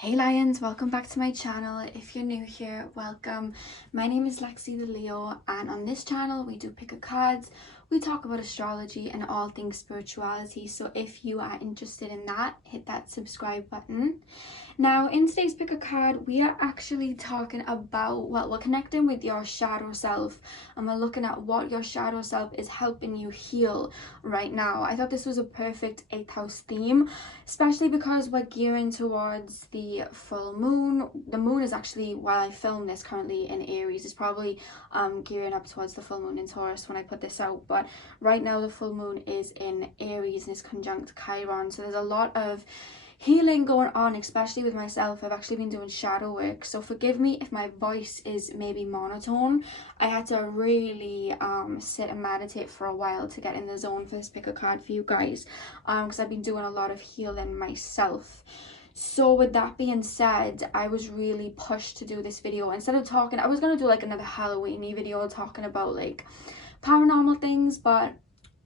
Hey Lions, welcome back to my channel. If you're new here, welcome. My name is Lexi The Leo, and on this channel we do pick a cards, we talk about astrology and all things spirituality. So if you are interested in that, hit that subscribe button. Now in today's pick a card, we are actually talking about, well, we're connecting with your shadow self, and we're looking at what your shadow self is helping you heal right now. I thought this was a perfect 8th house theme, especially because we're gearing towards the full moon. The moon is actually, while I film this, currently in Aries. It's probably gearing up towards the full moon in Taurus when I put this out, but right now the full moon is in Aries and is conjunct Chiron, so there's a lot of healing going on, especially with myself. I've actually been doing shadow work, so forgive me if my voice is maybe monotone. I had to really sit and meditate for a while to get in the zone for this pick a card for you guys, because I've been doing a lot of healing myself. So with that being said, I was really pushed to do this video. Instead of talking, I was going to do like another Halloween-y video talking about like paranormal things, but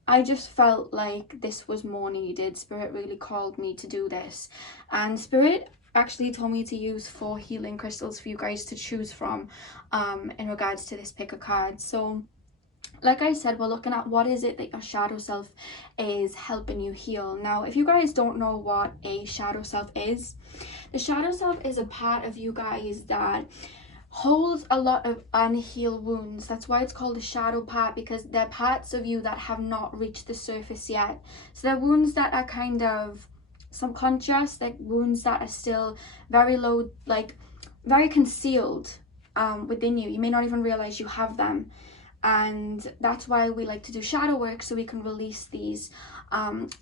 I just felt like this was more needed. Spirit really called me to do this, and Spirit actually told me to use 4 healing crystals for you guys to choose from in regards to this pick a card. So like I said, we're looking at what is it that your shadow self is helping you heal. Now if you guys don't know what a shadow self is, the shadow self is a part of you guys that holds a lot of unhealed wounds. That's why it's called a shadow part, because they're parts of you that have not reached the surface yet. So they're wounds that are kind of subconscious, like wounds that are still very low, like very concealed within you. You may not even realize you have them, and that's why we like to do shadow work, so we can release these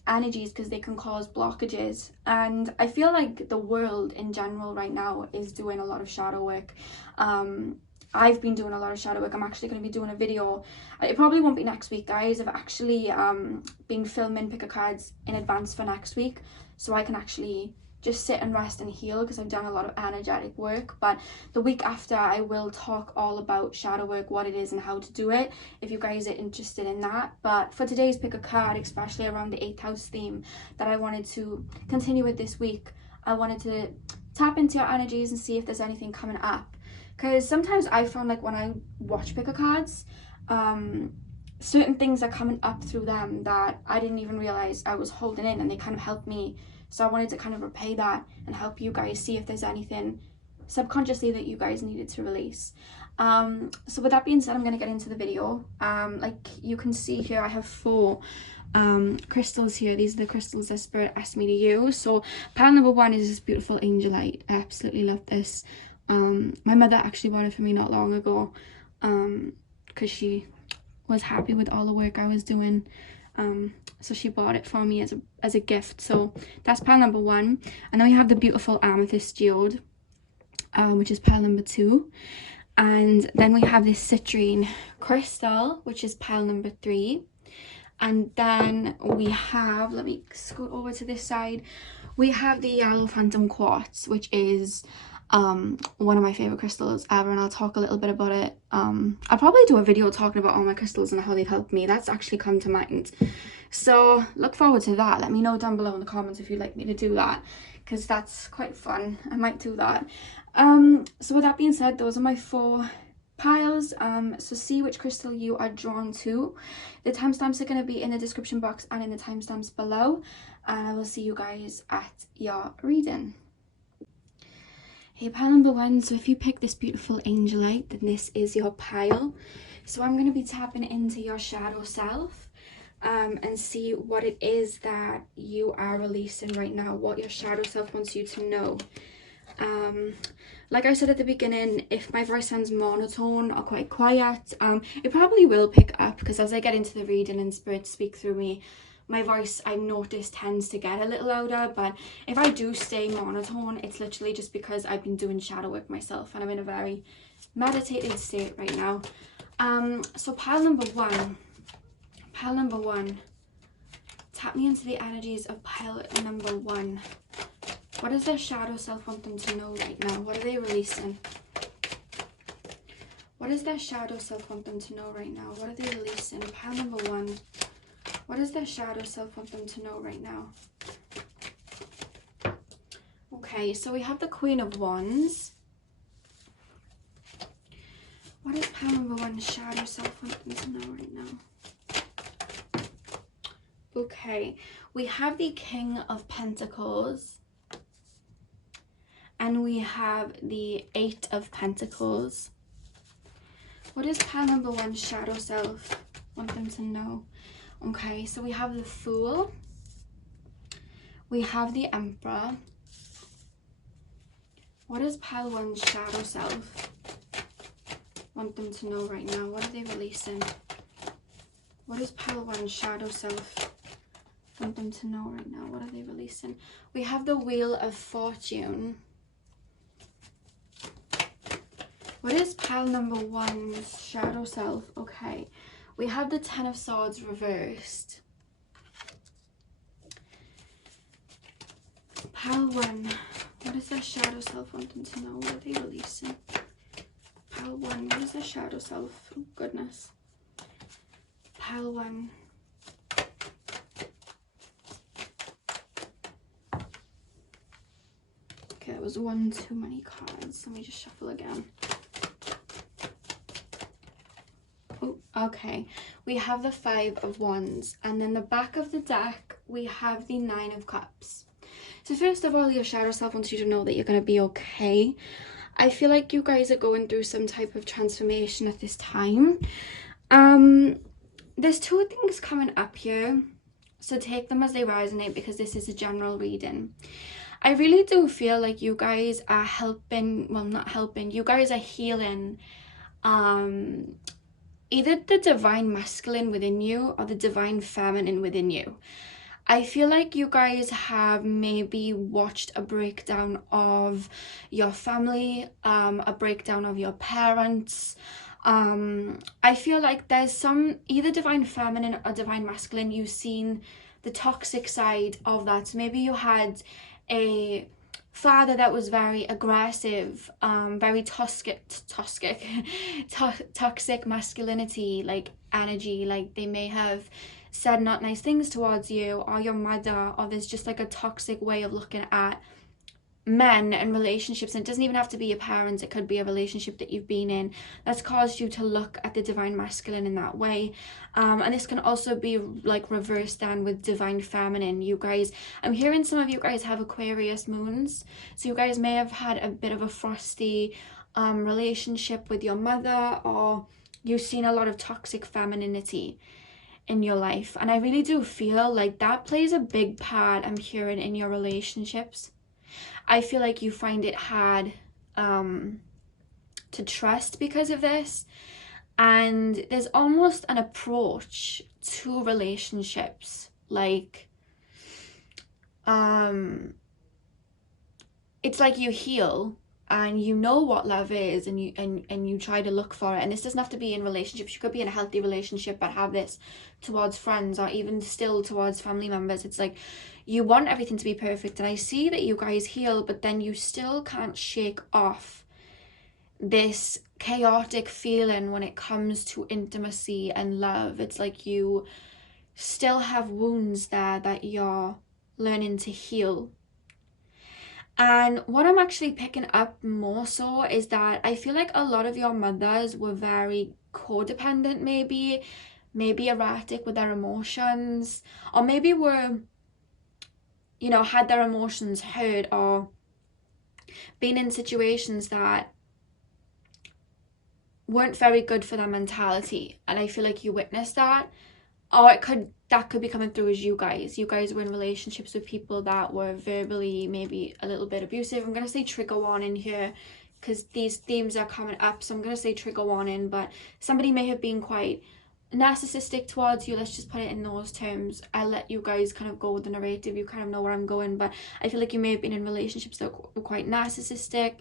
energies, because they can cause blockages. And I feel like the world in general right now is doing a lot of shadow work. I've been doing a lot of shadow work. I'm actually going to be doing a video. It probably won't be next week, guys. I've actually been filming pick a cards in advance for next week, so I can actually just sit and rest and heal, because I've done a lot of energetic work. But the week after, I will talk all about shadow work, what it is and how to do it, if you guys are interested in that. But for today's pick a card, especially around the 8th house theme that I wanted to continue with this week, I wanted to tap into your energies and see if there's anything coming up. Because sometimes I found like when I watch pick a cards, certain things are coming up through them that I didn't even realize I was holding in, and they kind of helped me. So I wanted to kind of repay that and help you guys see if there's anything subconsciously that you guys needed to release. So with that being said, I'm going to get into the video. Like you can see here, I have 4 crystals here. These are the crystals that Spirit asked me to use. So pile number 1 is this beautiful angelite. I absolutely love this. My mother actually bought it for me not long ago, because she was happy with all the work I was doing. So she bought it for me as a gift. So that's pile number 1. And then we have the beautiful amethyst geode, which is pile number 2. And then we have this citrine crystal, which is pile number 3. And then we have, let me scoot over to this side, we have the yellow phantom quartz, which is one of my favorite crystals ever, and I'll talk a little bit about it. I'll probably do a video talking about all my crystals and how they've helped me. That's actually come to mind, so look forward to that. Let me know down below in the comments if you'd like me to do that, because that's quite fun. I might do that. So with that being said, those are my 4 piles. So see which crystal you are drawn to. The timestamps are going to be in the description box and in the timestamps below, and I will see you guys at your reading. Hey, pile number 1, so if you pick this beautiful angelite, then this is your pile. So I'm going to be tapping into your shadow self and see what it is that you are releasing right now, what your shadow self wants you to know. Like I said at the beginning, if my voice sounds monotone or quite quiet, it probably will pick up, because as I get into the reading and Spirit speak through me, my voice, I've noticed, tends to get a little louder. But if I do stay monotone, it's literally just because I've been doing shadow work myself and I'm in a very meditated state right now. So pile number 1, tap me into the energies of pile number 1. What does their shadow self want them to know right now? What are they releasing? What does their shadow self want them to know right now? What are they releasing? Pile number 1. What does their shadow self want them to know right now? Okay. Okay, so we have the Queen of Wands. What is pile number 1 shadow self wanting to know right now? Okay, we have the King of Pentacles. And we have the 8 of Pentacles. What is pile number 1 shadow self want them to know? Okay, so we have the Fool. We have the Emperor. What is pile 1 shadow self want them to know right now? What are they releasing? What is pile 1 shadow self want them to know right now? What are they releasing? We have the Wheel of Fortune. What is pile number 1's shadow self? Okay, we have the 10 of Swords reversed. Pile 1, what is their shadow self wanting to know? What are they releasing? Pile 1, what is their shadow self? Oh goodness. Pile 1. Okay, that was one too many cards. Let me just shuffle again. Oh, okay. We have the 5 of Wands, and then the back of the deck, we have the 9 of Cups. So first of all, your shadow self wants you to know that you're going to be okay. I feel like you guys are going through some type of transformation at this time. There's 2 things coming up here, so take them as they resonate because this is a general reading. I really do feel like you guys are helping, well, not helping, you guys are healing either the divine masculine within you or the divine feminine within you. I feel like you guys have maybe watched a breakdown of your family, a breakdown of your parents. I feel like there's some either divine feminine or divine masculine. You've seen the toxic side of that. So maybe you had a father that was very aggressive, very toxic masculinity, like energy, like they may have said not nice things towards you, or your mother, or there's just like a toxic way of looking at men and relationships. And it doesn't even have to be your parents, it could be a relationship that you've been in that's caused you to look at the divine masculine in that way. And this can also be like reversed then with divine feminine. You guys, I'm hearing some of you guys have Aquarius moons, so you guys may have had a bit of a frosty relationship with your mother, or you've seen a lot of toxic femininity in your life. And I really do feel like that plays a big part, I'm hearing, in your relationships. I feel like you find it hard to trust because of this, and there's almost an approach to relationships like it's like you heal and you know what love is, and you try to look for it. And this doesn't have to be in relationships. You could be in a healthy relationship but have this towards friends, or even still towards family members. It's like you want everything to be perfect, and I see that you guys heal, but then you still can't shake off this chaotic feeling when it comes to intimacy and love. It's like you still have wounds there that you're learning to heal. And what I'm actually picking up more so is that I feel like a lot of your mothers were very codependent, maybe erratic with their emotions, or maybe were, you know, had their emotions hurt, or been in situations that weren't very good for their mentality. And I feel like you witnessed that. Or that could be coming through as you guys were in relationships with people that were verbally maybe a little bit abusive. I'm going to say trigger warning here because these themes are coming up, so I'm going to say trigger warning. But somebody may have been quite narcissistic towards you, let's just put it in those terms. I'll let you guys kind of go with the narrative, you kind of know where I'm going. But I feel like you may have been in relationships that were quite narcissistic,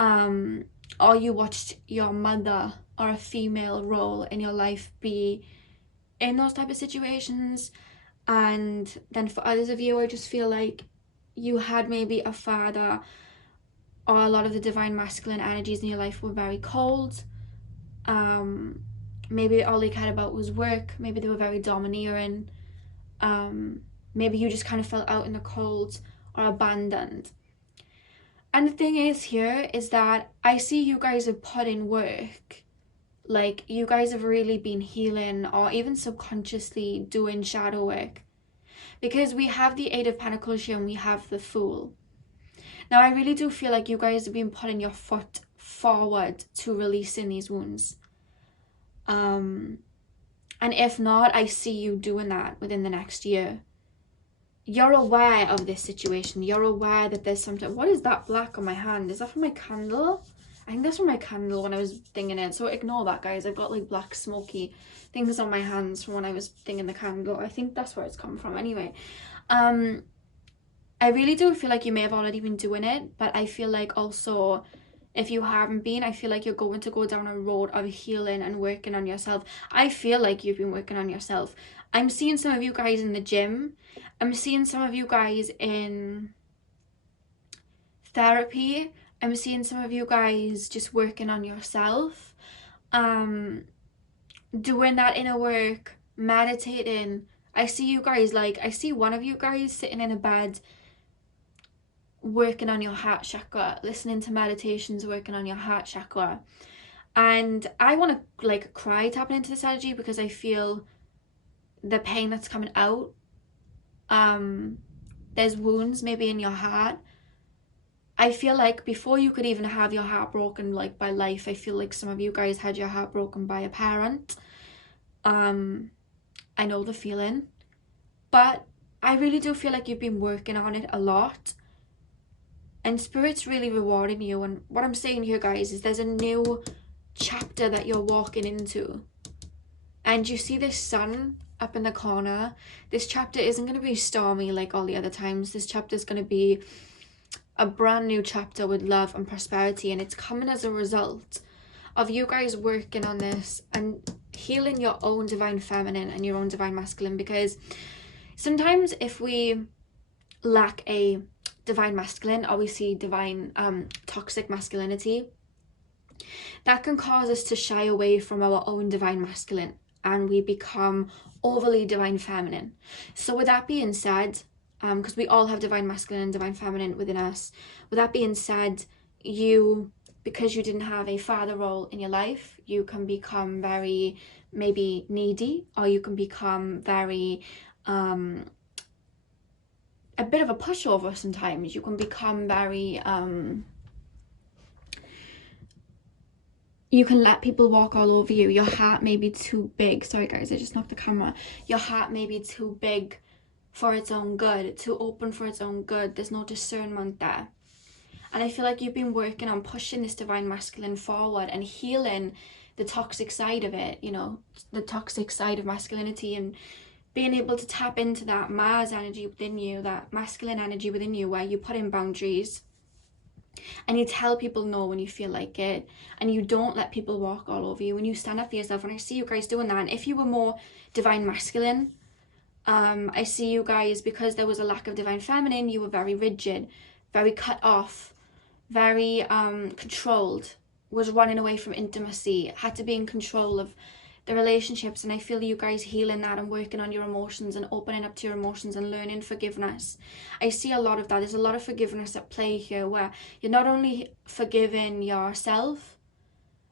or you watched your mother or a female role in your life be in those type of situations. And then for others of you, I just feel like you had maybe a father, or a lot of the divine masculine energies in your life were very cold. Maybe all they cared about was work. Maybe they were very domineering. Maybe you just kind of felt out in the cold or abandoned. And the thing is here is that I see you guys have put in work. Like, you guys have really been healing or even subconsciously doing shadow work. Because we have the Eight of Pentacles here and we have the Fool. Now, I really do feel like you guys have been putting your foot forward to releasing these wounds. And if not, I see you doing that within the next year. You're aware of this situation. You're aware that there's something. What is that black on my hand? Is that from my candle? I think that's from my candle when I was thinging it. So ignore that, guys. I've got like black smoky things on my hands from when I was thinging the candle. I think that's where it's come from anyway. I really do feel like you may have already been doing it. But I feel like also, if you haven't been, I feel like you're going to go down a road of healing and working on yourself. I feel like you've been working on yourself. I'm seeing some of you guys in the gym. I'm seeing some of you guys in therapy. I'm seeing some of you guys just working on yourself. Doing that inner work, meditating. I see you guys, like, I see one of you guys sitting in a bed working on your heart chakra, listening to meditations, working on your heart chakra. And I want to like cry tapping into this energy because I feel the pain that's coming out. There's wounds maybe in your heart. I feel like before you could even have your heart broken like by life, I feel like some of you guys had your heart broken by a parent. I know the feeling, but I really do feel like you've been working on it a lot. And Spirit's really rewarding you. And what I'm saying here, guys, is there's a new chapter that you're walking into. And you see this sun up in the corner. This chapter isn't going to be stormy like all the other times. This chapter is going to be a brand new chapter with love and prosperity. And it's coming as a result of you guys working on this and healing your own divine feminine and your own divine masculine. Because sometimes if we lack a divine masculine or we see divine toxic masculinity, that can cause us to shy away from our own divine masculine and we become overly divine feminine. So with that being said, because we all have divine masculine and divine feminine within us, with that being said, you, because you didn't have a father role in your life, you can become very maybe needy, or you can become very a bit of a pushover sometimes. You can become very you can let people walk all over you. Your heart may be too big. Sorry guys, I just knocked the camera. Your heart may be too big for its own good, too open for its own good. There's no discernment there. And I feel like you've been working on pushing this divine masculine forward and healing the toxic side of it, you know, the toxic side of masculinity, and being able to tap into that Mars energy within you, that masculine energy within you, where you put in boundaries and you tell people no when you feel like it, and you don't let people walk all over you, and you stand up for yourself. And I see you guys doing that. And if you were more divine masculine, I see you guys, because there was a lack of divine feminine, you were very rigid, very cut off, very controlled, was running away from intimacy, had to be in control of the relationships. And I feel you guys healing that and working on your emotions and opening up to your emotions and learning forgiveness. I see a lot of that. There's a lot of forgiveness at play here, where you're not only forgiving yourself,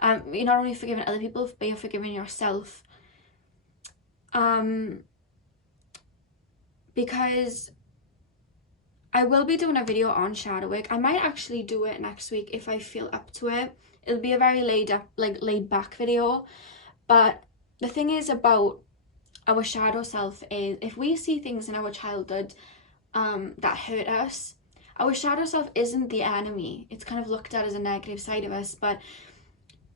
you're not only forgiving other people, but you're forgiving yourself. Because I will be doing a video on shadow work. I might actually do it next week if I feel up to it. It'll be a very laid back video. But the thing is about our shadow self is, if we see things in our childhood that hurt us, our shadow self isn't the enemy. It's kind of looked at as a negative side of us. But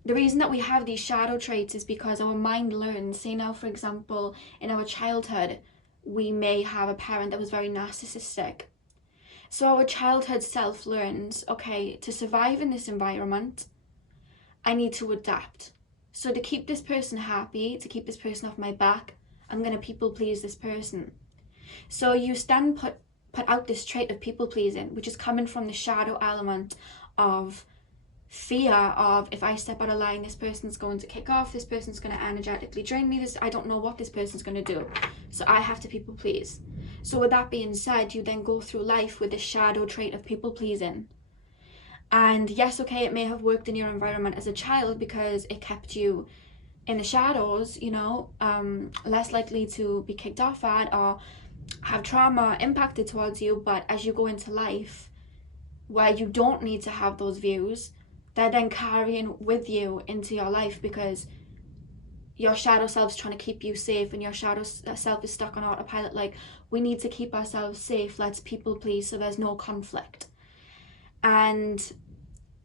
the reason that we have these shadow traits is because our mind learns. Say now, for example, in our childhood, we may have a parent that was very narcissistic. So our childhood self learns, okay, to survive in this environment, I need to adapt. So to keep this person happy, to keep this person off my back, I'm going to people please this person. So you then put out this trait of people pleasing, which is coming from the shadow element of fear of, if I step out of line, this person's going to kick off, this person's going to energetically drain me, I don't know what this person's going to do. So I have to people please. So with that being said, you then go through life with this shadow trait of people pleasing. And yes, okay, it may have worked in your environment as a child because it kept you in the shadows, you know, less likely to be kicked off at or have trauma impacted towards you. But as you go into life where you don't need to have those views, they're then carrying with you into your life because your shadow self's trying to keep you safe, and your shadow self is stuck on autopilot, like, we need to keep ourselves safe, let's people please so there's no conflict. And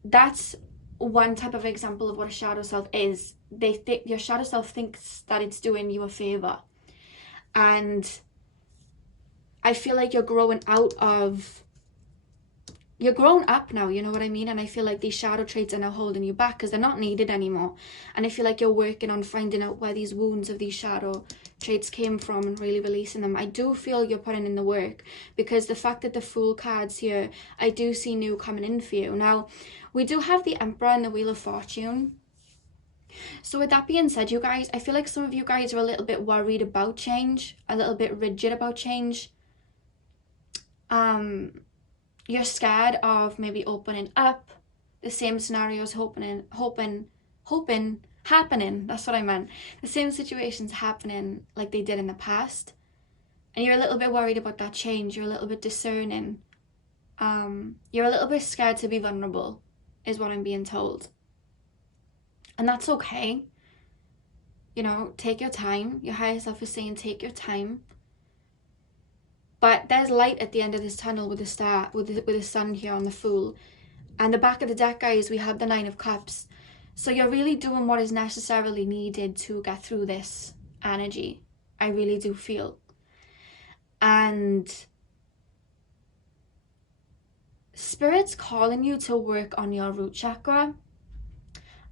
that's one type of example of what a shadow self is. They think your shadow self thinks that it's doing you a favor, and I feel like you're growing up now, you know what I mean? And I feel like these shadow traits are now holding you back because they're not needed anymore. And I feel like you're working on finding out where these wounds of these shadow traits came from and really releasing them. I do feel you're putting in the work, because the fact that the Fool card's here, I do see new coming in for you. Now, we do have the Emperor and the Wheel of Fortune. So with that being said, you guys, I feel like some of you guys are a little bit worried about change, a little bit rigid about change. You're scared of maybe opening up. The same scenarios happening. That's what I meant. The same situations happening like they did in the past. And you're a little bit worried about that change. You're a little bit discerning. You're a little bit scared to be vulnerable, is what I'm being told. And that's okay. You know, take your time. Your higher self is saying take your time. But there's light at the end of this tunnel with the star, with the sun here on the Fool. And the back of the deck, guys, we have the Nine of Cups. So you're really doing what is necessarily needed to get through this energy. I really do feel. And Spirit's calling you to work on your root chakra.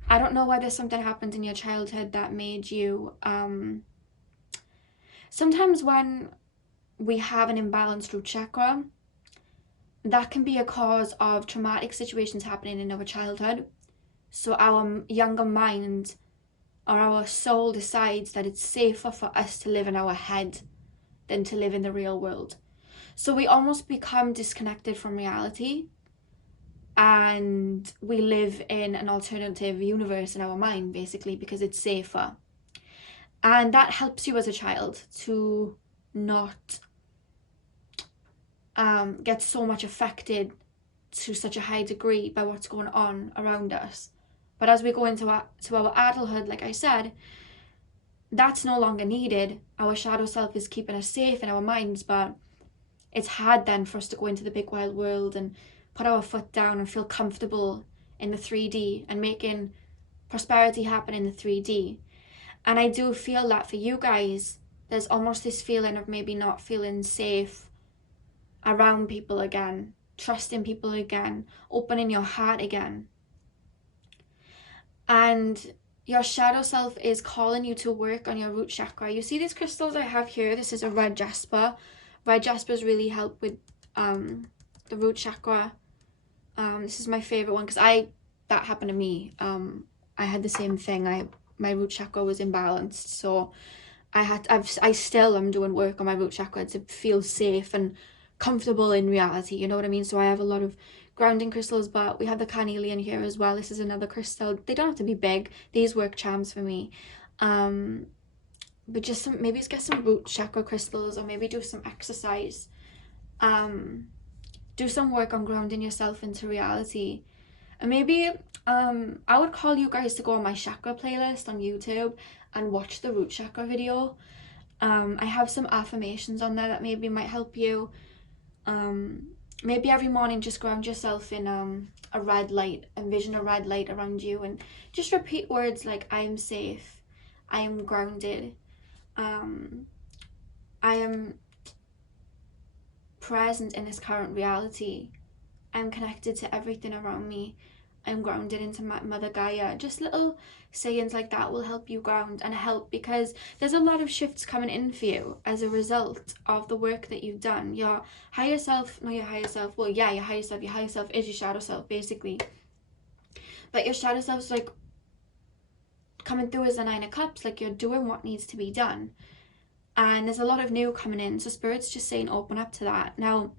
I don't know whether something happened in your childhood that made you... sometimes when we have an imbalanced root chakra, that can be a cause of traumatic situations happening in our childhood. So our younger mind or our soul decides that it's safer for us to live in our head than to live in the real world. So we almost become disconnected from reality, and we live in an alternative universe in our mind, basically, because it's safer. And that helps you as a child to not get so much affected to such a high degree by what's going on around us. But as we go into our adulthood, like I said, that's no longer needed. Our shadow self is keeping us safe in our minds, but it's hard then for us to go into the big wild world and put our foot down and feel comfortable in the 3D and making prosperity happen in the 3D. And I do feel that for you guys, there's almost this feeling of maybe not feeling safe around people again, trusting people again, opening your heart again. And your shadow self is calling you to work on your root chakra. You see these crystals I have here? This is a red jasper. Red jaspers really help with the root chakra. This is my favorite one because that happened to me. I had the same thing. My root chakra was imbalanced, so I still am doing work on my root chakra to feel safe and comfortable in reality, you know what I mean? So I have a lot of grounding crystals, but we have the carnelian here as well. This is another crystal. They don't have to be big. These work charms for me. But just maybe get some root chakra crystals, or maybe do some exercise. Do some work on grounding yourself into reality. And maybe I would call you guys to go on my chakra playlist on YouTube and watch the root chakra video. I have some affirmations on there that maybe might help you. Maybe every morning just ground yourself in a red light. Envision a red light around you and just repeat words like I am safe, I am grounded, I am present in this current reality, I'm connected to everything around me, I'm grounded into my Mother Gaia. Just little sayings like that will help you ground and help, because there's a lot of shifts coming in for you as a result of the work that you've done. Your higher self, your higher self is your shadow self, basically. But your shadow self's like coming through as the Nine of Cups, like you're doing what needs to be done. And there's a lot of new coming in, so Spirit's just saying open up to that. Now,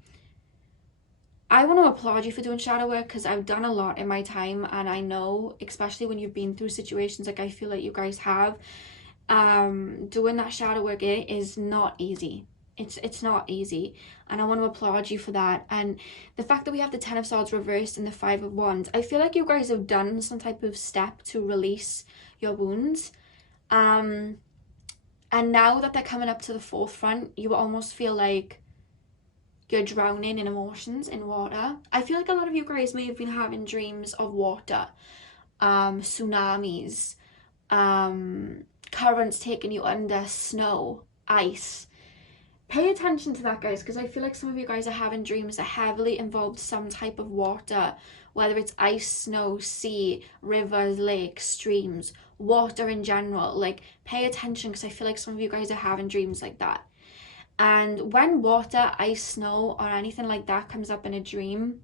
I want to applaud you for doing shadow work, because I've done a lot in my time, and I know, especially when you've been through situations like I feel like you guys have, doing that shadow work, it is not easy. It's not easy, and I want to applaud you for that. And the fact that we have the 10 of Swords reversed and the 5 of Wands, I feel like you guys have done some type of step to release your wounds, and now that they're coming up to the forefront, you almost feel like you're drowning in emotions in water. I feel like a lot of you guys may have been having dreams of water, tsunamis, currents taking you under, snow, ice. Pay attention to that, guys, because I feel like some of you guys are having dreams that heavily involved some type of water, whether it's ice, snow, sea, rivers, lakes, streams, water in general. Like, pay attention, because I feel like some of you guys are having dreams like that. And when water, ice, snow, or anything like that comes up in a dream,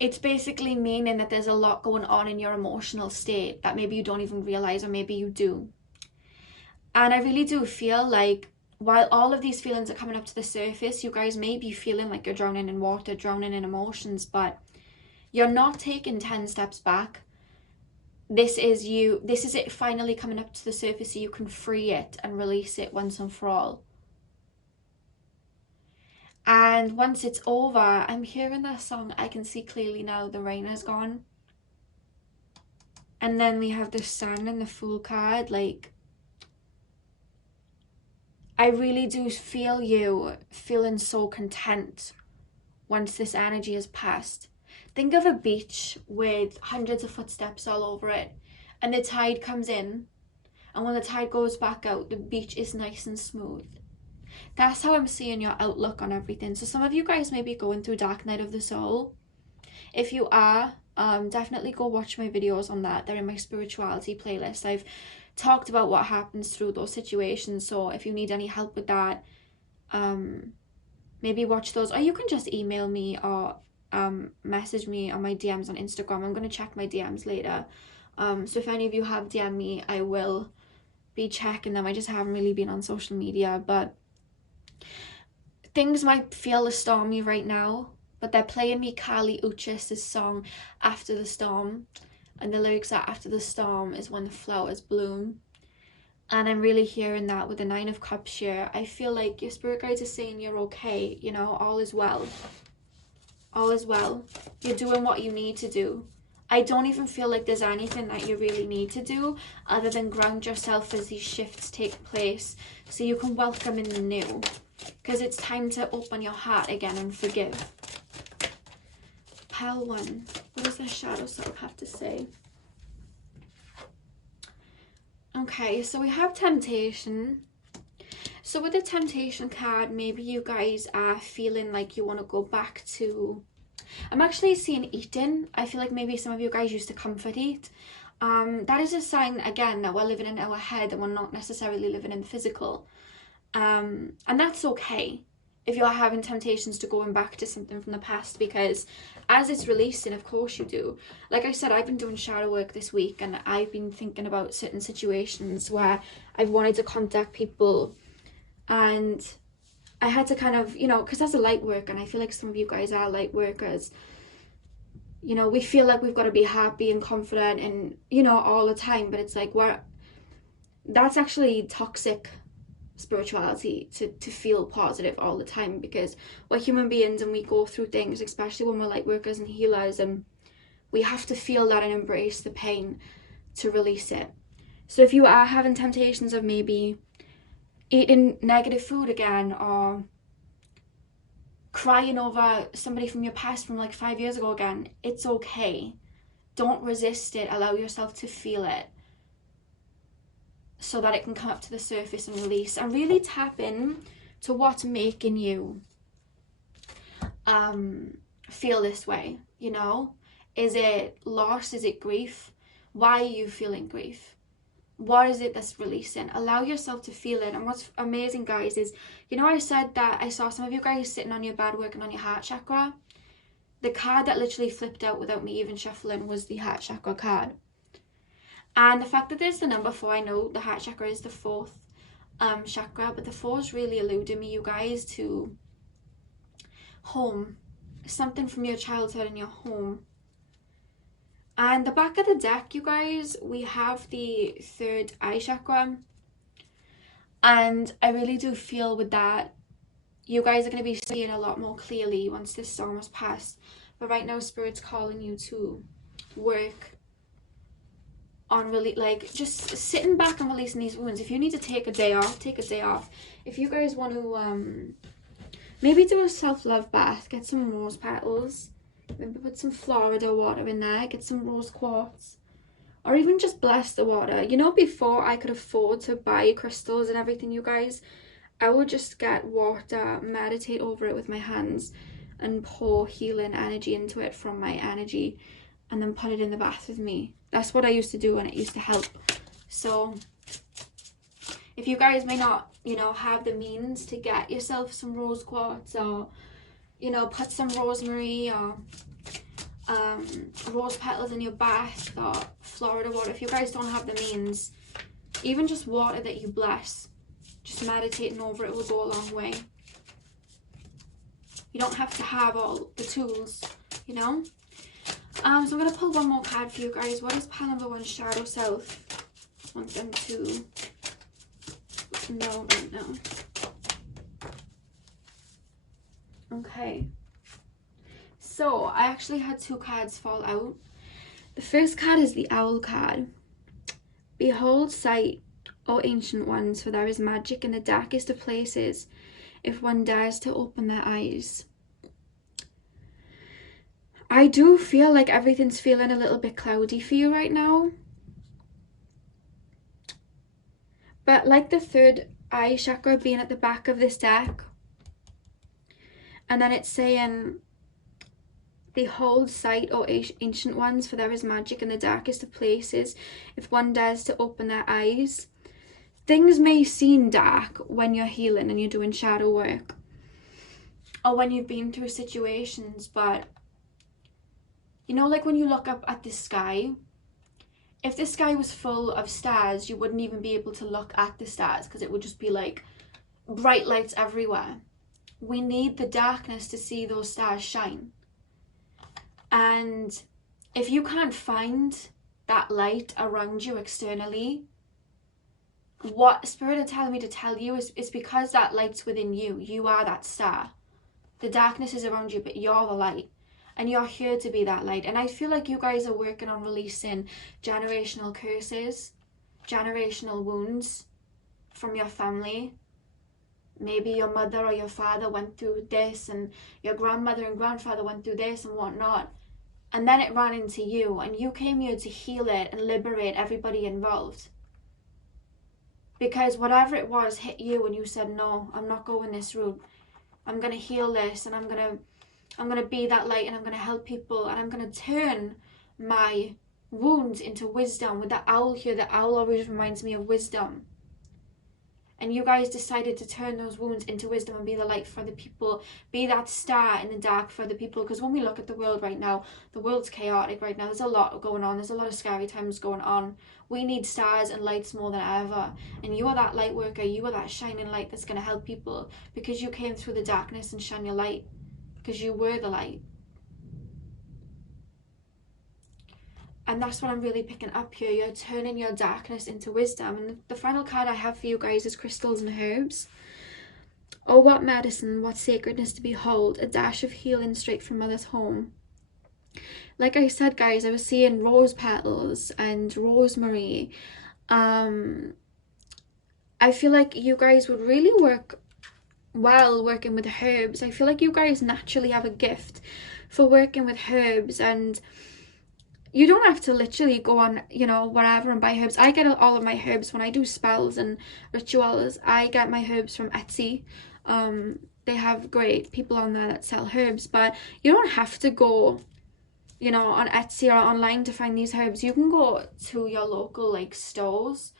it's basically meaning that there's a lot going on in your emotional state that maybe you don't even realize, or maybe you do. And I really do feel like, while all of these feelings are coming up to the surface, you guys may be feeling like you're drowning in water, drowning in emotions, but you're not taking 10 steps back. This is it finally coming up to the surface so you can free it and release it once and for all. And once it's over, I'm hearing that song, I Can See Clearly Now, the rain is gone. And then we have the Sun and the Fool card. Like, I really do feel you feeling so content once this energy has passed. Think of a beach with hundreds of footsteps all over it, and the tide comes in, and when the tide goes back out, the beach is nice and smooth. That's how I'm seeing your outlook on everything. So some of you guys may be going through dark night of the soul. If you are, definitely go watch my videos on that. They're in my spirituality playlist. I've talked about what happens through those situations, so if you need any help with that, maybe watch those, or you can just email me or message me on my DMs on Instagram. I'm going to check my DMs later, so if any of you have DM me, I will be checking them. I just haven't really been on social media, but things might feel stormy right now, but they're playing me Kali Uchis' song After the Storm, and the lyrics are, after the storm is when the flowers bloom. And I'm really hearing that with the 9 of Cups here. I feel like your spirit guides are saying you're okay, you know, all is well. All is well. You're doing what you need to do. I don't even feel like there's anything that you really need to do other than ground yourself as these shifts take place so you can welcome in the new. Because it's time to open your heart again and forgive. Pile 1. What does the shadow self have to say? Okay, so we have temptation. So with the temptation card, maybe you guys are feeling like you want to go back to... I'm actually seeing eating. I feel like maybe some of you guys used to comfort eat. That is a sign, again, that we're living in our head and we're not necessarily living in the physical. And that's okay if you're having temptations to going back to something from the past, because as it's releasing, of course you do. Like I said, I've been doing shadow work this week, and I've been thinking about certain situations where I've wanted to contact people, and I had to kind of, you know, because as a light worker, and I feel like some of you guys are light workers, you know, we feel like we've got to be happy and confident and, you know, all the time, but it's like, that's actually toxic spirituality to feel positive all the time, because we're human beings and we go through things, especially when we're light workers and healers, and we have to feel that and embrace the pain to release it. So if you are having temptations of maybe eating negative food again, or crying over somebody from your past from like 5 years ago again, it's okay. Don't resist it. Allow yourself to feel it so that it can come up to the surface and release, and really tap in to what's making you feel this way, you know? Is it loss? Is it grief? Why are you feeling grief? What is it that's releasing? Allow yourself to feel it. And what's amazing, guys, is, you know, I said that I saw some of you guys sitting on your bed working on your heart chakra. The card that literally flipped out without me even shuffling was the heart chakra card. And the fact that there's the number 4, I know the heart chakra is the 4th chakra, but the 4 is really eluding me, you guys, to home. something from your childhood in your home. And the back of the deck, you guys, we have the third eye chakra. And I really do feel with that, you guys are going to be seeing a lot more clearly once this storm has passed. But right now, Spirit's calling you to work on really, like, just sitting back and releasing these wounds. If you need to take a day off, take a day off. If you guys want to maybe do a self-love bath, get some rose petals, maybe put some Florida water in there, get some rose quartz, or even just bless the water. You know, before I could afford to buy crystals and everything, you guys, I would just get water, meditate over it with my hands, and pour healing energy into it from my energy, and then put it in the bath with me. That's what I used to do, and it used to help. So if you guys may not, you know, have the means to get yourself some rose quartz, or, you know, put some rosemary or rose petals in your bath, or Florida water, if you guys don't have the means, even just water that you bless, just meditating over it will go a long way. You don't have to have all the tools, you know. So I'm going to pull one more card for you guys. What is pile number 1 shadow self want them to know right now? Okay. So I actually had 2 cards fall out. The first card is the Owl card. Behold sight, O ancient ones, for there is magic in the darkest of places, if one dares to open their eyes. I do feel like everything's feeling a little bit cloudy for you right now. But like the third eye chakra being at the back of this deck, and then it's saying, behold sight, O ancient ones, for there is magic in the darkest of places, if one dares to open their eyes. Things may seem dark when you're healing and you're doing shadow work, or when you've been through situations, but you know, like when you look up at the sky, if the sky was full of stars, you wouldn't even be able to look at the stars because it would just be like bright lights everywhere. We need the darkness to see those stars shine. And if you can't find that light around you externally, what Spirit are telling me to tell you is because that light's within you. You are that star. The darkness is around you, but you're the light. And you're here to be that light. And I feel like you guys are working on releasing generational curses, generational wounds from your family. Maybe your mother or your father went through this, and your grandmother and grandfather went through this and whatnot. And then it ran into you, and you came here to heal it and liberate everybody involved. Because whatever it was hit you and you said, no, I'm not going this route. I'm going to heal this, and I'm going to be that light, and I'm going to help people, and I'm going to turn my wounds into wisdom. With the owl here, the owl always reminds me of wisdom. And you guys decided to turn those wounds into wisdom and be the light for the people, be that star in the dark for the people. Because when we look at the world right now, the world's chaotic right now. There's a lot going on. There's a lot of scary times going on. We need stars and lights more than ever. And you are that light worker. You are that shining light that's going to help people, because you came through the darkness and shine your light. Because you were the light. And that's what I'm really picking up here. You're turning your darkness into wisdom. And the final card I have for you guys is crystals and herbs. Oh, what medicine, what sacredness to behold. A dash of healing straight from mother's home. Like I said, guys, I was seeing rose petals and rosemary. I feel like you guys would really work well working with herbs. I feel like you guys naturally have a gift for working with herbs, and you don't have to literally go on, you know, whatever and buy herbs. I get all of my herbs when I do spells and rituals. I get my herbs from Etsy. They have great people on there that sell herbs, but you don't have to go, you know, on Etsy or online to find these herbs. You can go to your local like stores.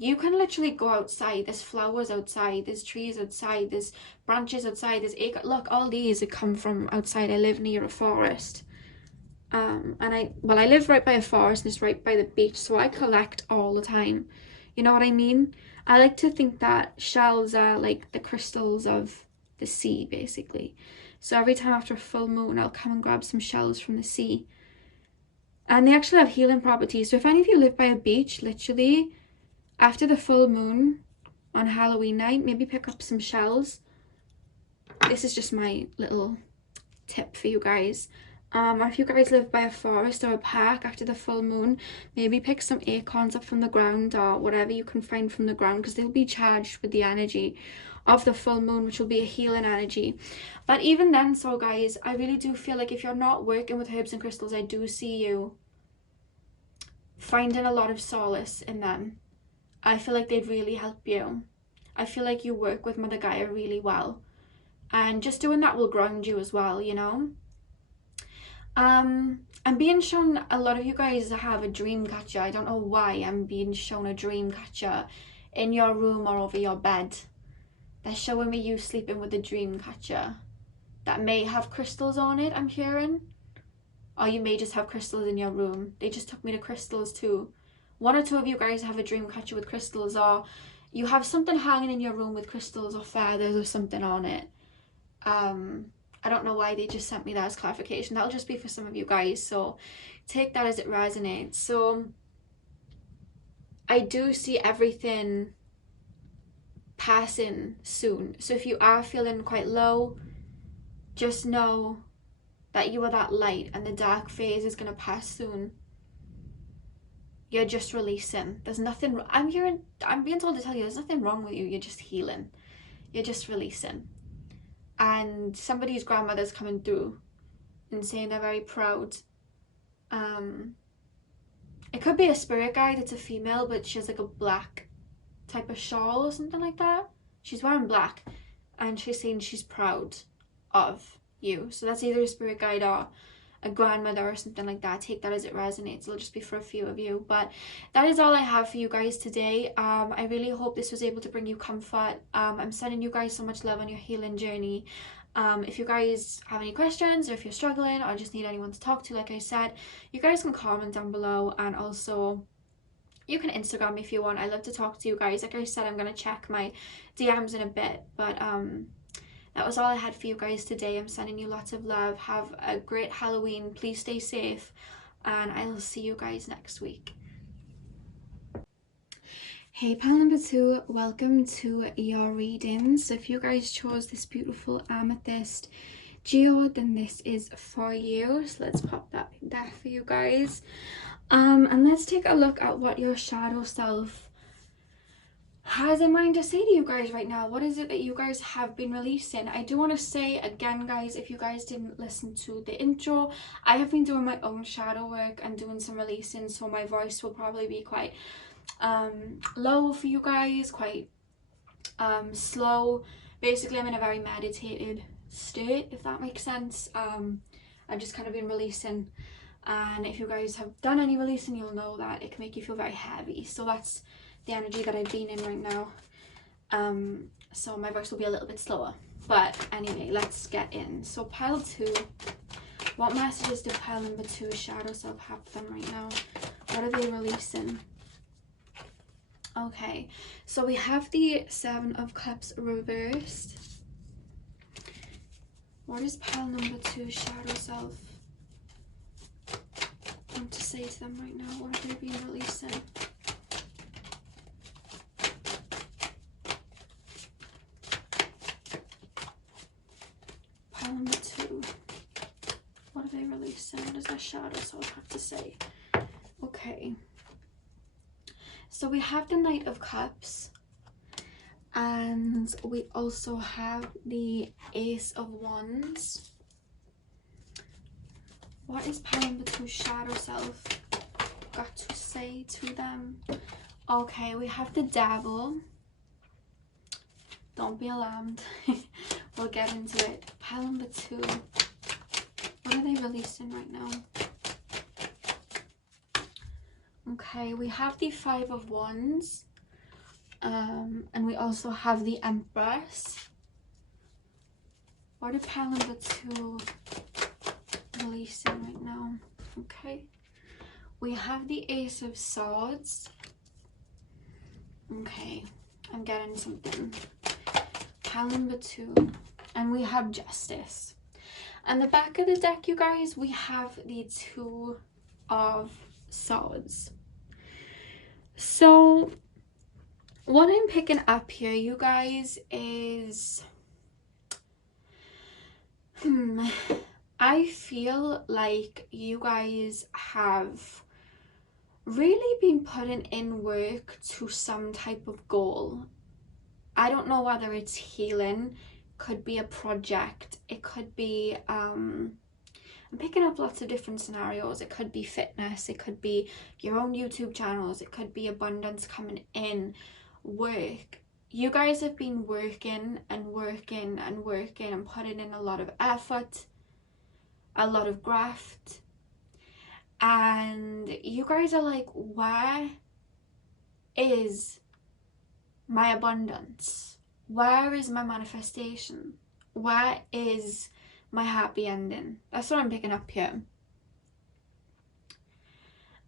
You can literally go outside. There's flowers outside, there's trees outside, there's branches outside, there's acre. Look, all these come from outside. I live near a forest. And I live right by a forest, and it's right by the beach, so I collect all the time. You know what I mean? I like to think that shells are like the crystals of the sea, basically. So every time after a full moon, I'll come and grab some shells from the sea. And they actually have healing properties. So if any of you live by a beach, literally, after the full moon on Halloween night, maybe pick up some shells. This is just my little tip for you guys. Or if you guys live by a forest or a park after the full moon, maybe pick some acorns up from the ground or whatever you can find from the ground, because they'll be charged with the energy of the full moon, which will be a healing energy. But even then, so guys, I really do feel like if you're not working with herbs and crystals, I do see you finding a lot of solace in them. I feel like they'd really help you. I feel like you work with Mother Gaia really well, and just doing that will ground you as well, you know. I'm being shown a lot of you guys have a dream catcher. I don't know why I'm being shown a dream catcher in your room or over your bed. They're showing me you sleeping with a dream catcher that may have crystals on it, I'm hearing. Or you may just have crystals in your room. They just took me to crystals too. One or two of you guys have a dream catcher with crystals, or you have something hanging in your room with crystals or feathers or something on it. I don't know why they just sent me that as clarification. That'll just be for some of you guys, so take that as it resonates. So I do see everything passing soon. So if you are feeling quite low, just know that you are that light and the dark phase is going to pass soon. You're just releasing. There's nothing, I'm being told to tell you, there's nothing wrong with you. You're just healing. You're just releasing. And somebody's grandmother's coming through and saying they're very proud. It could be a spirit guide. It's a female, but she has like a black type of shawl or something like that. She's wearing black, and she's saying she's proud of you. So that's either a spirit guide or a grandmother or something like that. Take that as it resonates. It'll just be for a few of you, but that is all I have for you guys today. I really hope this was able to bring you comfort. I'm sending you guys so much love on your healing journey. If you guys have any questions, or if you're struggling or just need anyone to talk to, like I said, you guys can comment down below, and also you can Instagram me if you want. I love to talk to you guys. Like I said, I'm going to check my DMs in a bit, but that was all I had for you guys today. I'm sending you lots of love. Have a great Halloween. Please stay safe, and I will see you guys next week. Hey pal number 2, welcome to your reading. So if you guys chose this beautiful amethyst geode, then this is for you. So let's pop that there for you guys. And let's take a look at what your shadow self has in mind to say to you guys right now. What is it that you guys have been releasing? I do want to say again, guys, if you guys didn't listen to the intro, I have been doing my own shadow work and doing some releasing, so my voice will probably be quite low for you guys, quite slow. Basically, I'm in a very meditated state, if that makes sense. I've just kind of been releasing, and if you guys have done any releasing, you'll know that it can make you feel very heavy. So that's the energy that I've been in right now. So my voice will be a little bit slower, but anyway, let's get in. So pile 2, what messages do pile number 2 shadow self have for them right now? What are they releasing? Okay, so we have the 7 of Cups reversed. What is pile number 2 shadow self want to say to them right now? What have they been releasing? Pile number 2. What are they releasing? What does their shadow self have to say? Okay. So we have the Knight of Cups, and we also have the Ace of Wands. What is pile number 2 shadow self got to say to them? Okay, we have the Devil. Don't be alarmed. We'll get into it. Pile number 2. What are they releasing right now? Okay, we have the 5 of Wands, and we also have the Empress. What are pile number 2 releasing right now? Okay, we have the Ace of Swords. Okay, I'm getting something. Pile number 2, and we have Justice. And the back of the deck, you guys, we have the Two of Swords. So what I'm picking up here, you guys, is I feel like you guys have really been putting in work to some type of goal. I don't know whether it's healing, could be a project, it could be I'm picking up lots of different scenarios. It could be fitness, it could be your own YouTube channels, it could be abundance coming in, work. You guys have been working and working and working and putting in a lot of effort, a lot of graft, and you guys are like, where is my abundance? Where is my manifestation? Where is my happy ending? That's what I'm picking up here.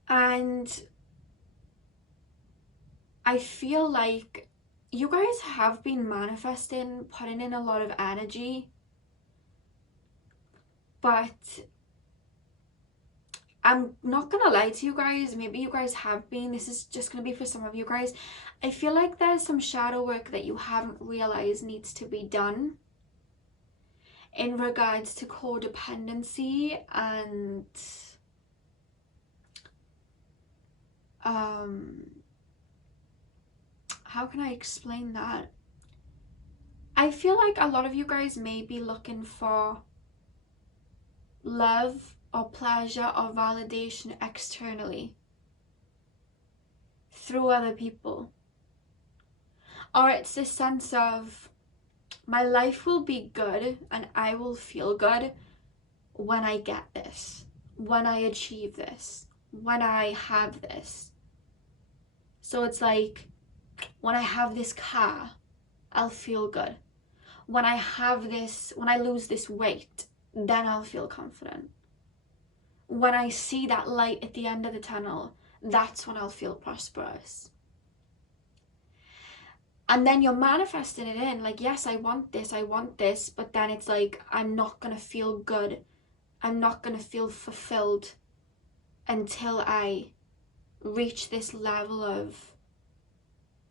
And I feel like you guys have been manifesting, putting in a lot of energy, but I'm not gonna lie to you guys, maybe you guys have been, this is just gonna be for some of you guys. I feel like there's some shadow work that you haven't realized needs to be done in regards to codependency and how can I explain that? I feel like a lot of you guys may be looking for love or pleasure or validation externally through other people, or it's this sense of my life will be good and I will feel good when I get this, when I achieve this, when I have this. So it's like, when I have this car, I'll feel good. When I have this, when I lose this weight, then I'll feel confident. When I see that light at the end of the tunnel, that's when I'll feel prosperous. And then you're manifesting it in, like, yes, I want this, but then it's like, I'm not gonna feel good. I'm not gonna feel fulfilled until I reach this level of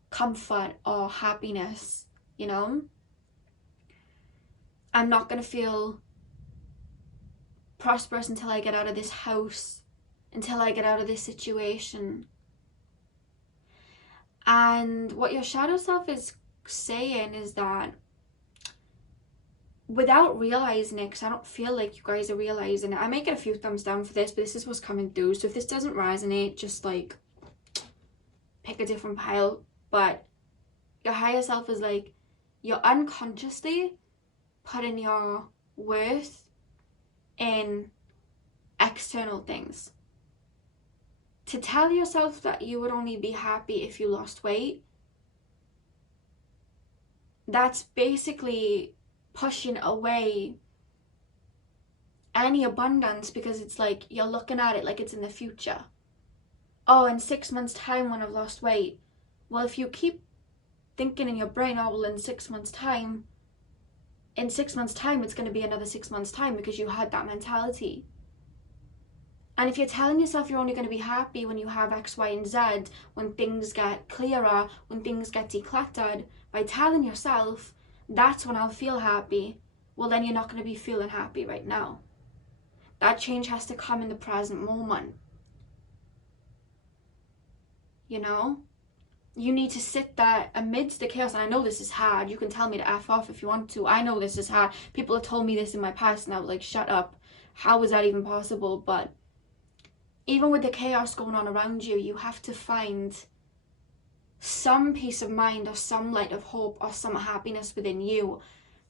comfort or happiness, you know? I'm not gonna feel prosperous until I get out of this house, until I get out of this situation. And what your shadow self is saying is that, without realizing it, because I don't feel like you guys are realizing it, I may get a few thumbs down for this, but this is what's coming through. So if this doesn't resonate, just like pick a different pile. But your higher self is like, you're unconsciously putting your worth in external things. To tell yourself that you would only be happy if you lost weight, that's basically pushing away any abundance, because it's like you're looking at it like it's in the future. Oh, in 6 months' time when I've lost weight. Well, if you keep thinking in your brain, oh, well, in 6 months' time, it's going to be another 6 months' time, because you had that mentality. And if you're telling yourself you're only going to be happy when you have X, Y, and Z, when things get clearer, when things get decluttered, by telling yourself, that's when I'll feel happy, well, then you're not going to be feeling happy right now. That change has to come in the present moment. You know? You need to sit there amidst the chaos. And I know this is hard. You can tell me to F off if you want to. I know this is hard. People have told me this in my past and I was like, shut up. How is that even possible? But even with the chaos going on around you, you have to find some peace of mind or some light of hope or some happiness within you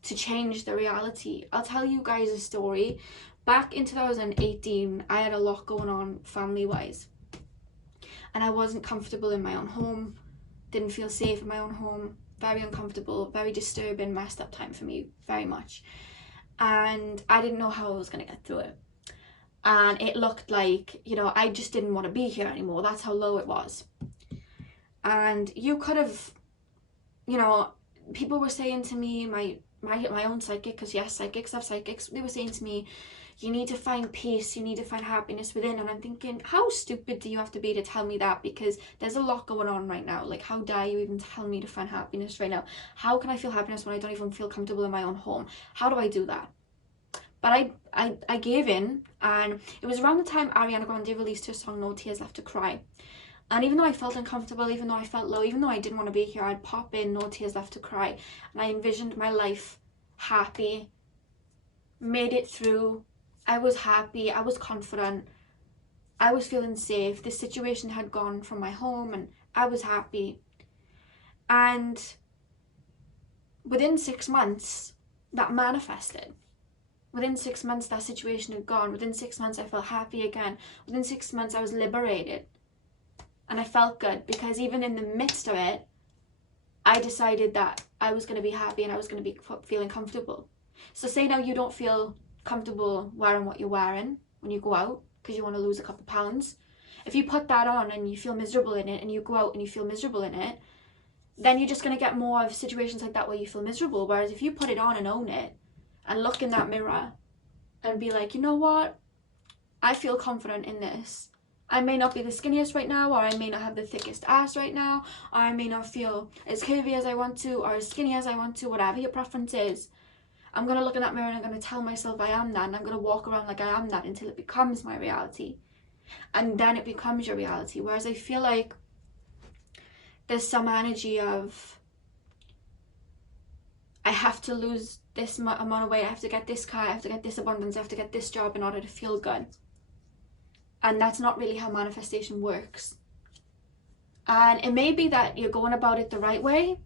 to change the reality. I'll tell you guys a story. Back in 2018, I had a lot going on family-wise. And I wasn't comfortable in my own home. Didn't feel safe in my own home. Very uncomfortable, very disturbing, messed up time for me, very much. And I didn't know how I was going to get through it. And it looked like, you know, I just didn't want to be here anymore. That's how low it was. And you could have, you know, people were saying to me, my my own psychic, because yes, psychics have psychics, they were saying to me, you need to find peace, you need to find happiness within. And I'm thinking, how stupid do you have to be to tell me that? Because there's a lot going on right now. Like, how dare you even tell me to find happiness right now? How can I feel happiness when I don't even feel comfortable in my own home? How do I do that? But I gave in, and it was around the time Ariana Grande released her song No Tears Left to Cry. And even though I felt uncomfortable, even though I felt low, even though I didn't want to be here, I'd pop in No Tears Left to Cry. And I envisioned my life happy, made it through. I was happy, I was confident, I was feeling safe. This situation had gone from my home and I was happy. And within 6 months, that manifested. Within 6 months, that situation had gone. Within 6 months, I felt happy again. Within 6 months, I was liberated. And I felt good, because even in the midst of it, I decided that I was going to be happy and I was going to be feeling comfortable. So say now you don't feel comfortable wearing what you're wearing when you go out because you want to lose a couple pounds. If you put that on and you feel miserable in it, and you go out and you feel miserable in it, then you're just going to get more of situations like that where you feel miserable. Whereas if you put it on and own it and look in that mirror and be like, you know what, I feel confident in this. I may not be the skinniest right now, or I may not have the thickest ass right now, or I may not feel as curvy as I want to, or as skinny as I want to, whatever your preference is. I'm going to look in that mirror and I'm going to tell myself I am that, and I'm going to walk around like I am that until it becomes my reality. And then it becomes your reality. Whereas I feel like there's some energy of, I have to lose this amount of weight, I have to get this car, I have to get this abundance, I have to get this job in order to feel good. And that's not really how manifestation works. And it may be that you're going about it the right way,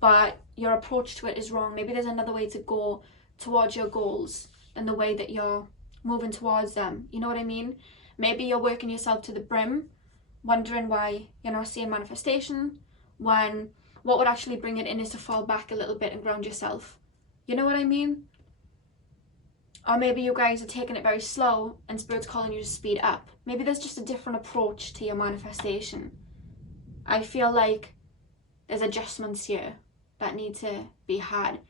but your approach to it is wrong. Maybe there's another way to go towards your goals than the way that you're moving towards them. You know what I mean? Maybe you're working yourself to the brim, wondering why you're not seeing manifestation, when what would actually bring it in is to fall back a little bit and ground yourself. You know what I mean? Or maybe you guys are taking it very slow and Spirit's calling you to speed up. Maybe there's just a different approach to your manifestation. I feel like there's adjustments here that need to be had.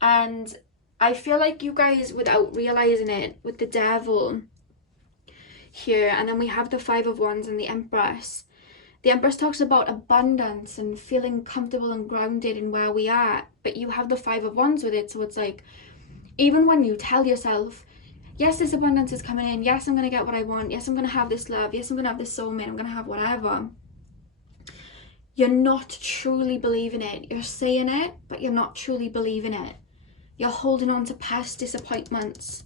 And I feel like you guys, without realizing it, with the devil here, and then we have the Five of Wands and the Empress. The Empress talks about abundance and feeling comfortable and grounded in where we are, but you have the Five of Wands with it. So it's like, even when you tell yourself, yes, this abundance is coming in, yes, I'm going to get what I want, yes, I'm going to have this love, yes, I'm going to have this soulmate, I'm going to have whatever, you're not truly believing it. You're saying it, but you're not truly believing it. You're holding on to past disappointments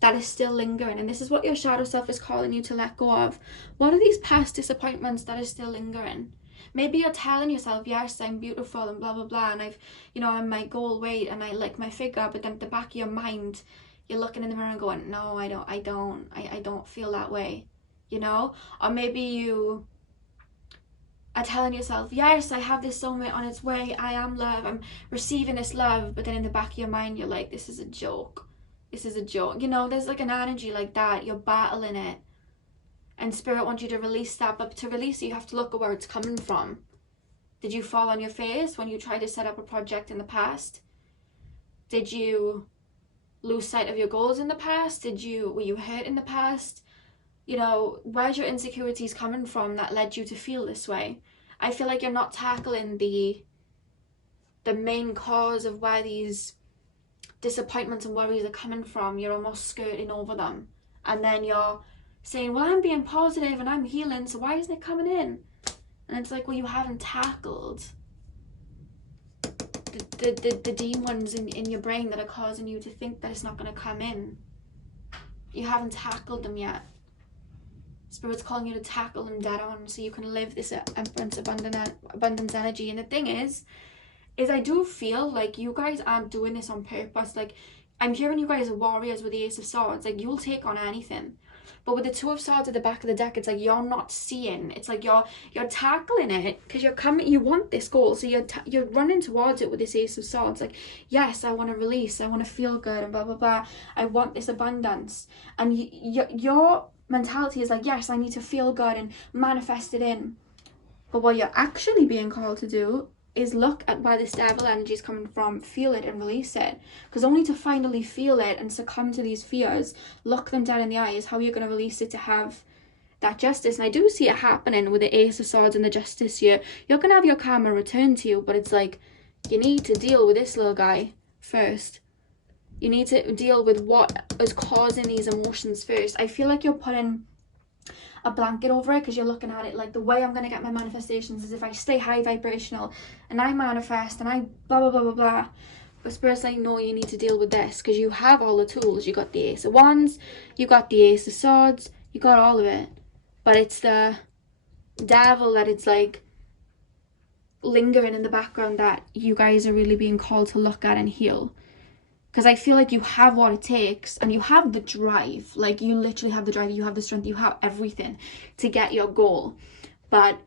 that is still lingering. And this is what your shadow self is calling you to let go of. What are these past disappointments that are still lingering? Maybe you're telling yourself, yes, I'm beautiful and blah, blah, blah. And I'm my goal weight and I like my figure. But then at the back of your mind, you're looking in the mirror and going, no, I don't feel that way, you know? Or maybe you are telling yourself, yes, I have this soulmate on its way, I am love, I'm receiving this love, but then in the back of your mind you're like, this is a joke, you know? There's like an energy like that, you're battling it, and Spirit wants you to release that. But to release it, you have to look at where it's coming from. Did you fall on your face when you tried to set up a project in the past? Did you lose sight of your goals in the past? Were you hurt in the past? You know, where's your insecurities coming from that led you to feel this way? I feel like you're not tackling the main cause of where these disappointments and worries are coming from. You're almost skirting over them. And then you're saying, well, I'm being positive and I'm healing, so why isn't it coming in? And it's like, well, you haven't tackled the demons in your brain that are causing you to think that it's not going to come in. You haven't tackled them yet. Spirit's calling you to tackle them dead on so you can live this abundance energy. And the thing is I do feel like you guys aren't doing this on purpose. Like, I'm hearing you guys are warriors with the Ace of Swords. Like, you'll take on anything. But with the Two of Swords at the back of the deck, it's like you're not seeing. It's like you're tackling it because you want this goal. So you're running towards it with this Ace of Swords. Like, yes, I want to release. I want to feel good and blah, blah, blah. I want this abundance. And your mentality is like, yes, I need to feel good and manifest it in. But what you're actually being called to do is look at where this devil energy is coming from, feel it and release it. Because only to finally feel it and succumb to these fears, look them dead in the eye, is how you're going to release it to have that justice. And I do see it happening with the Ace of Swords and the Justice here. You're going to have your karma returned to you, but it's like, you need to deal with this little guy first. You need to deal with what is causing these emotions first. I feel like you're putting a blanket over it, because you're looking at it like, the way I'm going to get my manifestations is if I stay high vibrational and I manifest and I blah blah blah blah blah. But Spirit's like, no, you need to deal with this, because you have all the tools. You got the Ace of Wands, you got the Ace of Swords, you got all of it. But it's the devil that it's like lingering in the background that you guys are really being called to look at and heal. Because I feel like you have what it takes, and you have the drive. Like, you literally have the drive, you have the strength, you have everything to get your goal. But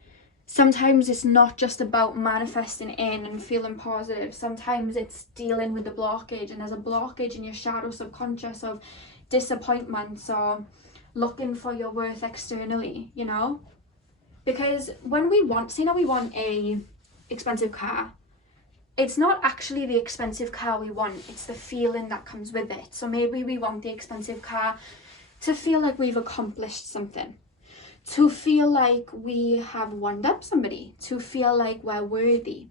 sometimes it's not just about manifesting in and feeling positive. Sometimes it's dealing with the blockage, and there's a blockage in your shadow subconscious of disappointments or looking for your worth externally, you know? Because when we want, say now we want a expensive car, it's not actually the expensive car we want, it's the feeling that comes with it. So maybe we want the expensive car to feel like we've accomplished something, to feel like we have wound up somebody, to feel like we're worthy.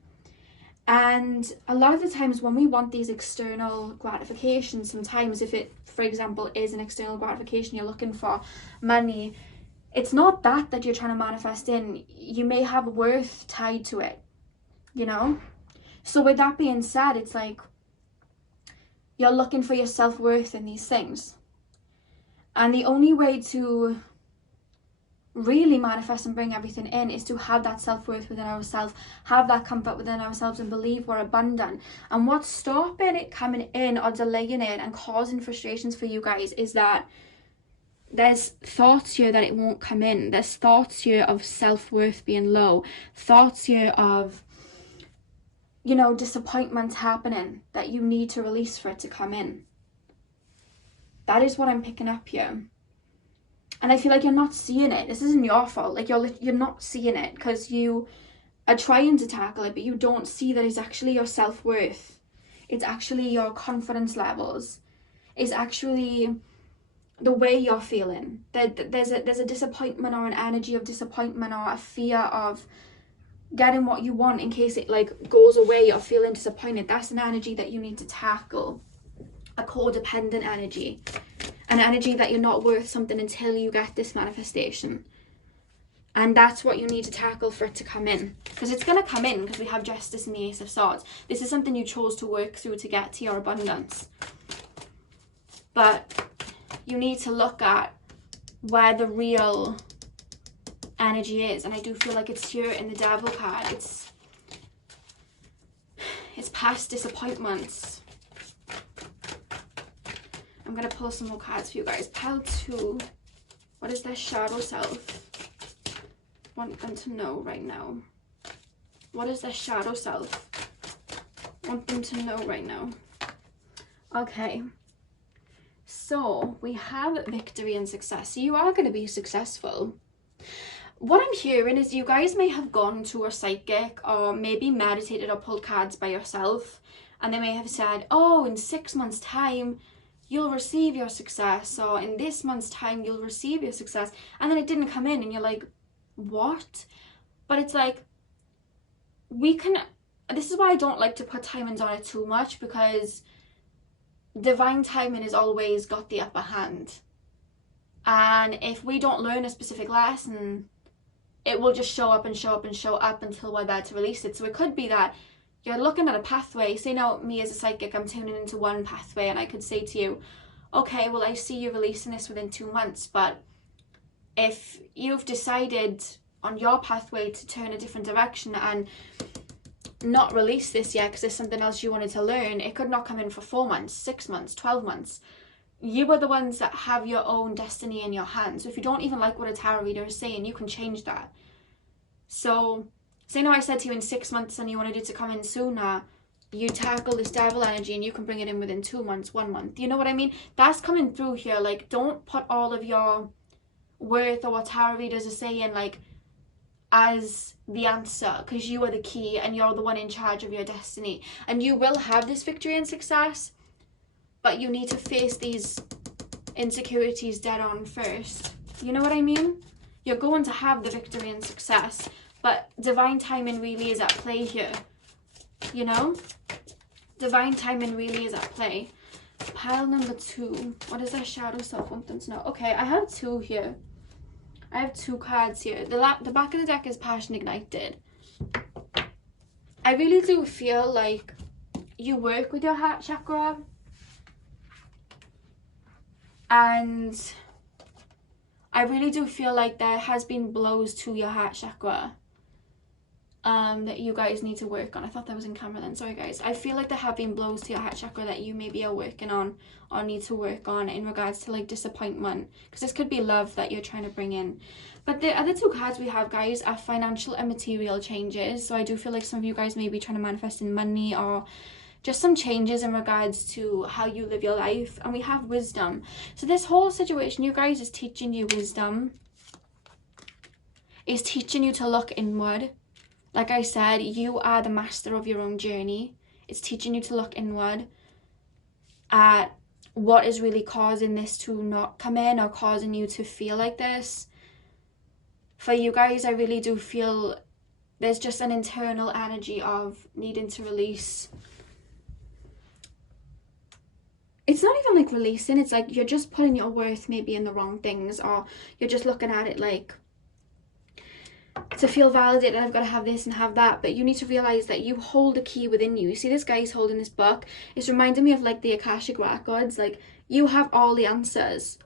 And a lot of the times when we want these external gratifications, sometimes if it, for example, is an external gratification, you're looking for money, it's not that you're trying to manifest in. You may have worth tied to it, you know? So with that being said, it's like you're looking for your self-worth in these things. And the only way to really manifest and bring everything in is to have that self-worth within ourselves, have that comfort within ourselves, and believe we're abundant. And what's stopping it coming in or delaying it and causing frustrations for you guys is that there's thoughts here that it won't come in. There's thoughts here of self-worth being low, thoughts here of, you know, disappointments happening that you need to release for it to come in. That is what I'm picking up here. And I feel like you're not seeing it. This isn't your fault. Like, you're not seeing it because you are trying to tackle it, but you don't see that it's actually your self-worth. It's actually your confidence levels. It's actually the way you're feeling. There's a disappointment or an energy of disappointment or a fear of getting what you want in case it like goes away or feeling disappointed. That's an energy that you need to tackle. A codependent energy. An energy that you're not worth something until you get this manifestation. And that's what you need to tackle for it to come in. Because it's going to come in because we have Justice and the Ace of Swords. This is something you chose to work through to get to your abundance. But you need to look at where the real energy is. And I do feel like it's here in the Devil card. It's past disappointments. I'm going to pull some more cards for you guys. Pile 2. What is their shadow self want them to know right now? What is their shadow self want them to know right now? Okay. So we have victory and success. So you are going to be successful. What I'm hearing is you guys may have gone to a psychic or maybe meditated or pulled cards by yourself. And they may have said, oh, in 6 months' time, you'll receive your success, or in this month's time you'll receive your success, and then it didn't come in and you're like, what? But it's like, this is why I don't like to put timings on it too much, because divine timing has always got the upper hand. And if we don't learn a specific lesson, it will just show up and show up and show up until we're there to release it. So it could be that you're looking at a pathway. Say now, me as a psychic, I'm tuning into one pathway, and I could say to you, okay, well, I see you releasing this within 2 months, but if you've decided on your pathway to turn a different direction and not release this yet because there's something else you wanted to learn, it could not come in for 4 months, 6 months, 12 months. You are the ones that have your own destiny in your hands. So if you don't even like what a tarot reader is saying, you can change that. So say now I said to you in 6 months and you wanted it to come in sooner, you tackle this devil energy and you can bring it in within 2 months, 1 month. You know what I mean? That's coming through here. Like, don't put all of your worth or what tarot readers are saying, like, as the answer, because you are the key and you're the one in charge of your destiny. And you will have this victory and success, but you need to face these insecurities dead on first. You know what I mean? You're going to have the victory and success, but divine timing really is at play here. You know? Divine timing really is at play. Pile number 2. What is that shadow self want them to know? Okay, I have 2 here. I have 2 cards here. The back of the deck is passion ignited. I really do feel like you work with your heart chakra, and I really do feel like there has been blows to your heart chakra that you guys need to work on. I thought that was in camera then. Sorry guys. I feel like there have been blows to your heart chakra that you maybe are working on or need to work on in regards to like disappointment, because this could be love that you're trying to bring in. But the other 2 cards we have, guys, are financial and material changes. So I do feel like some of you guys may be trying to manifest in money or just some changes in regards to how you live your life. And we have wisdom. So this whole situation, you guys, is teaching you wisdom. Is teaching you to look inward. Like I said, you are the master of your own journey. It's teaching you to look inward at what is really causing this to not come in or causing you to feel like this. For you guys, I really do feel there's just an internal energy of needing to release. It's not even like releasing, it's like you're just putting your worth maybe in the wrong things, or you're just looking at it like, to feel validated, I've got to have this and have that. But you need to realize that you hold a key within you. You see this guy's holding this book. It's reminding me of like the Akashic records. Like, you have all the answers.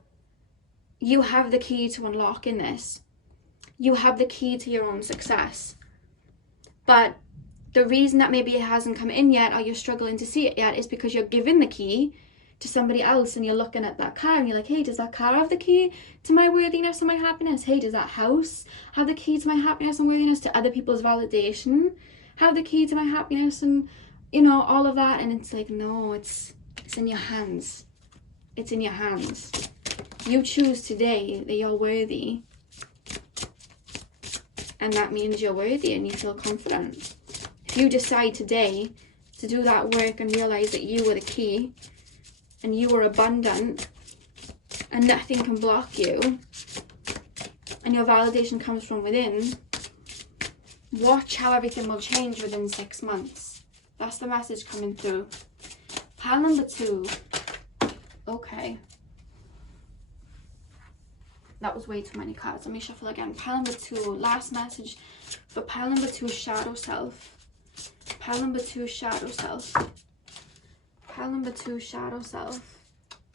You have the key to unlocking this. You have the key to your own success. But the reason that maybe it hasn't come in yet, or you're struggling to see it yet, is because you're giving the key to somebody else, and you're looking at that car and you're like, hey, does that car have the key to my worthiness and my happiness? Hey, does that house have the key to my happiness and worthiness, to other people's validation have the key to my happiness, and you know, all of that? And it's like, no, it's in your hands. It's in your hands. You choose today that you're worthy, and that means you're worthy and you feel confident. If you decide today to do that work and realize that you are the key and you are abundant and nothing can block you, and your validation comes from within, watch how everything will change within 6 months. That's the message coming through. Pile number 2. Okay. That was way too many cards. Let me shuffle again. Pile number 2. Last message for pile number 2, shadow self. Pile number 2, shadow self. Pile number 2, shadow self.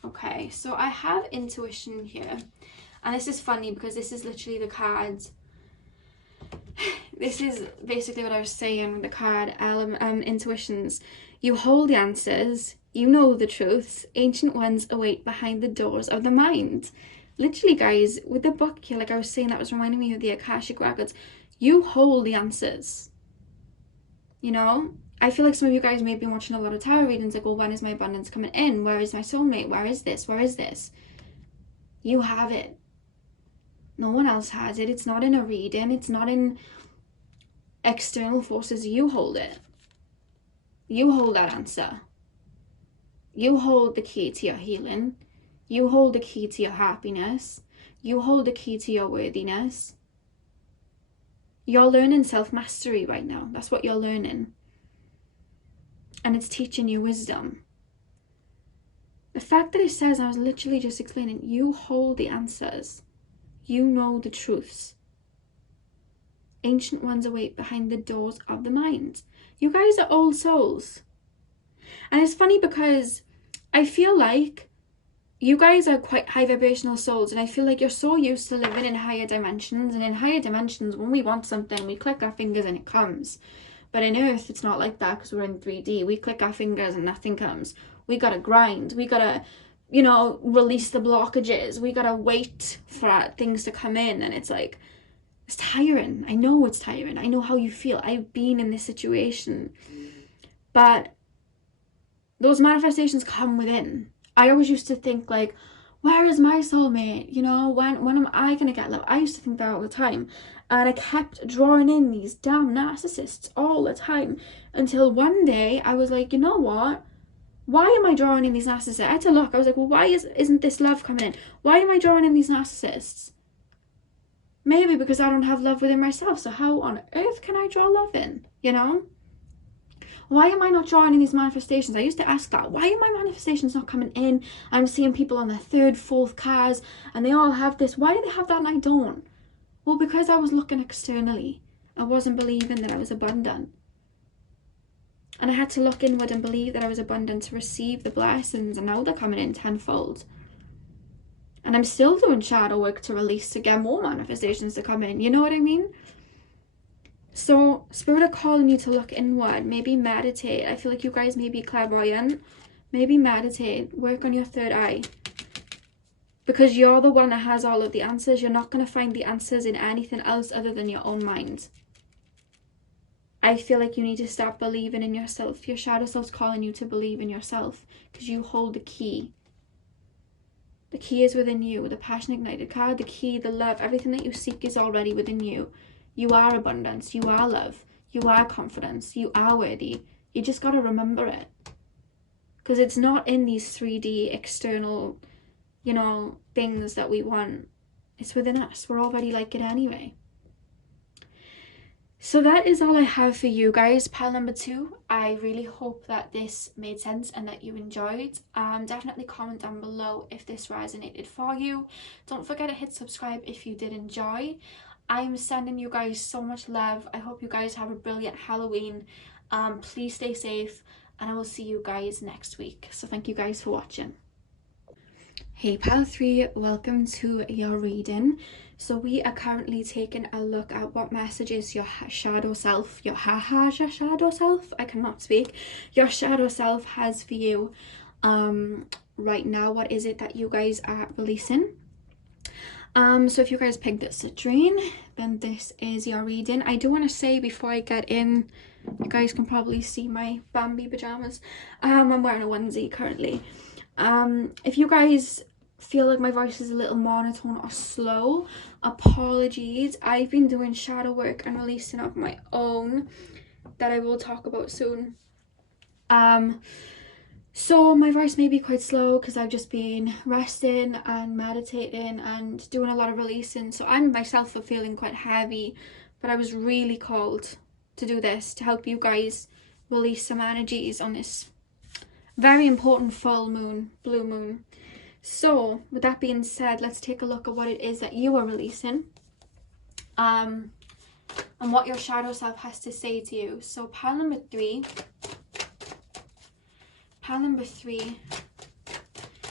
Okay, so I have intuition here. And this is funny because this is literally the cards. This is basically what I was saying with the card, intuitions. You hold the answers. You know the truths. Ancient ones await behind the doors of the mind. Literally, guys, with the book here, like I was saying, that was reminding me of the Akashic records. You hold the answers. You know? I feel like some of you guys may have been watching a lot of tarot readings, like, well, when is my abundance coming in? Where is my soulmate? Where is this? Where is this? You have it. No one else has it. It's not in a reading. It's not in external forces. You hold it. You hold that answer. You hold the key to your healing. You hold the key to your happiness. You hold the key to your worthiness. You're learning self-mastery right now. That's what you're learning. And it's teaching you wisdom. The fact that it says, I was literally just explaining, you hold the answers. You know the truths. Ancient ones await behind the doors of the mind. You guys are old souls. And it's funny because I feel like you guys are quite high vibrational souls, and I feel like you're so used to living in higher dimensions, and in higher dimensions, when we want something, we click our fingers and it comes. But in Earth, it's not like that because we're in 3D. We click our fingers and nothing comes. We gotta grind. We gotta, you know, release the blockages. We gotta wait for things to come in, and it's like, it's tiring. I know it's tiring. I know how you feel. I've been in this situation. But those manifestations come within. I always used to think like, where is my soulmate? You know, when am I gonna get love? I used to think that all the time, and I kept drawing in these damn narcissists all the time, until one day I was like, you know what, why am I drawing in these narcissists? I had to look. I was like, well, why isn't this love coming in? Why am I drawing in these narcissists? Maybe because I don't have love within myself, so how on earth can I draw love in, you know? Why am I not drawing in these manifestations? I used to ask that. Why are my manifestations not coming in? I'm seeing people on their third, fourth cars, and they all have this. Why do they have that and I don't? Well, because I was looking externally. I wasn't believing that I was abundant. And I had to look inward and believe that I was abundant to receive the blessings, and now they're coming in tenfold. And I'm still doing shadow work to release, to get more manifestations to come in. You know what I mean? So spirit are calling you to look inward. Maybe meditate. I feel like you guys may be clairvoyant. Maybe meditate. Work on your third eye. Because you're the one that has all of the answers. You're not going to find the answers in anything else other than your own mind. I feel like you need to start believing in yourself. Your shadow self's calling you to believe in yourself, because you hold the key. The key is within you. The passion ignited card, the key, the love, everything that you seek is already within you. You are abundance. You are love. You are confidence. You are worthy. You just got to remember it. Because it's not in these 3D external, you know, things that we want. It's within us. We're already like it anyway. So that is all I have for you guys, pile number 2. I really hope that this made sense and that you enjoyed. Definitely comment down below if this resonated for you. Don't forget to hit subscribe if you did enjoy. I'm sending you guys so much love. I hope you guys have a brilliant Halloween. Please stay safe, and I will see you guys next week. So thank you guys for watching. Hey pile 3, welcome to your reading. So we are currently taking a look at what messages your shadow self, your shadow self, I cannot speak, your shadow self has for you right now. What is it that you guys are releasing? So if you guys picked citrine, then this is your reading. I do want to say before I get in, you guys can probably see my Bambi pajamas. I'm wearing a onesie currently. If you guys feel like my voice is a little monotone or slow, apologies. I've been doing shadow work and releasing of my own that I will talk about soon. So my voice may be quite slow because I've just been resting and meditating and doing a lot of releasing. So I myself are feeling quite heavy, but I was really called to do this to help you guys release some energies on this very important full moon, blue moon. So with that being said, let's take a look at what it is that you are releasing, and what your shadow self has to say to you. So pile number 3,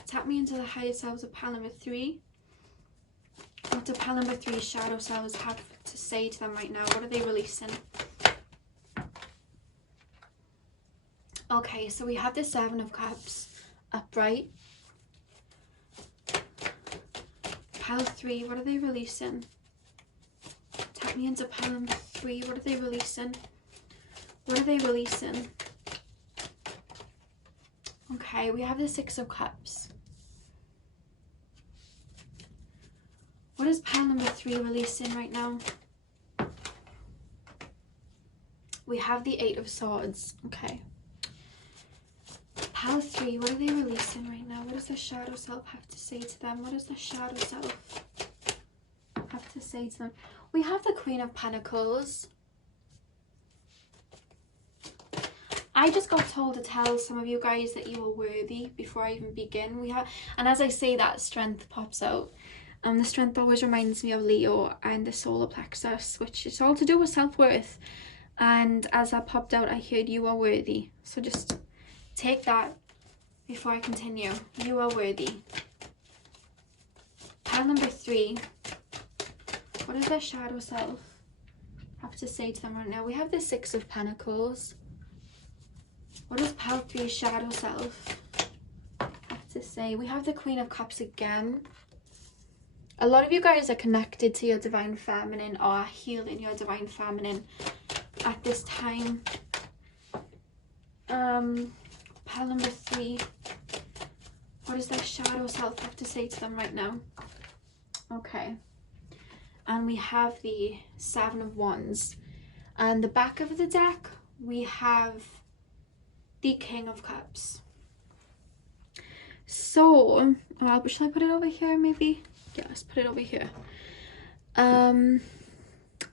tap me into the higher selves of pile number 3. What do pile number 3 shadow selves have to say to them right now? What are they releasing? Okay, so we have the 7 of Cups upright. Pile 3, what are they releasing? Tap me into pile number 3. What are they releasing? What are they releasing? Okay, we have the 6 of Cups. What is pile number 3 releasing right now? We have the 8 of Swords. Okay. Pile 3, what are they releasing right now? What does the shadow self have to say to them? What does the shadow self have to say to them? We have the Queen of Pentacles. I just got told to tell some of you guys that you are worthy before I even begin. And as I say that, strength pops out. The strength always reminds me of Leo and the solar plexus, which is all to do with self-worth. And as that popped out, I heard you are worthy. So just take that before I continue. You are worthy. Pile number 3. What does their shadow self have to say to them right now? We have the 6 of Pentacles. What does pile 3 shadow self have to say? We have the Queen of Cups again. A lot of you guys are connected to your divine feminine or are healing your divine feminine at this time. Pile number 3. What does their shadow self have to say to them right now? Okay. And we have the Seven of Wands. And the back of the deck, we have the King of Cups. So, well, shall I put it over here maybe? Yeah, let's put it over here.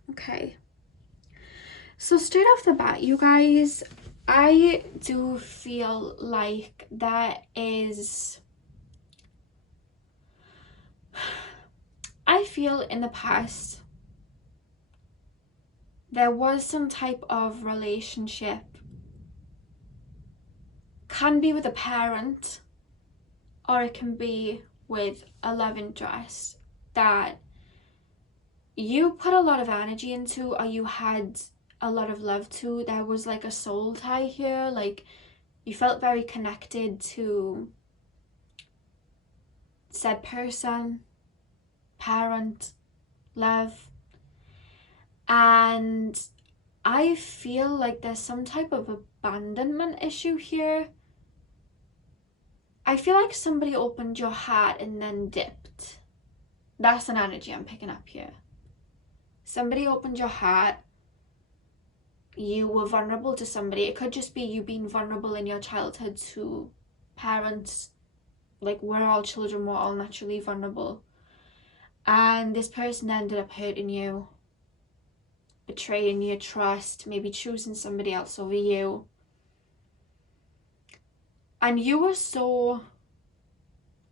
Okay. So straight off the bat, you guys, I do feel like there is... I feel in the past there was some type of relationship. Can be with a parent, or it can be with a love interest that you put a lot of energy into, or you had a lot of love to. There was like a soul tie here, like you felt very connected to said person, parent, love. And I feel like there's some type of abandonment issue here. I feel like somebody opened your heart and then dipped. That's an energy I'm picking up here. Somebody opened your heart. You were vulnerable to somebody. It could just be you being vulnerable in your childhood to parents. Like, we're all children, we're all naturally vulnerable. And this person ended up hurting you, betraying your trust, maybe choosing somebody else over you. And you were so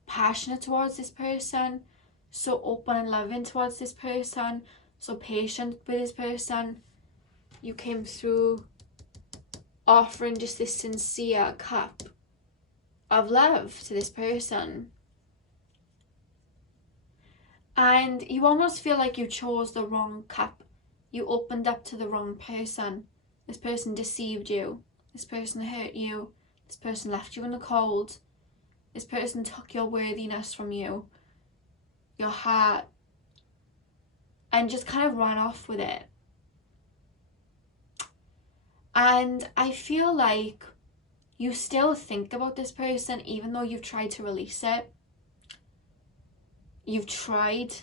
passionate towards this person, so open and loving towards this person, so patient with this person. You came through offering just this sincere cup of love to this person. And you almost feel like you chose the wrong cup. You opened up to the wrong person. This person deceived you. This person hurt you. This person left you in the cold. This person took your worthiness from you, your heart, and just kind of ran off with it. And I feel like you still think about this person even though you've tried to release it. You've tried,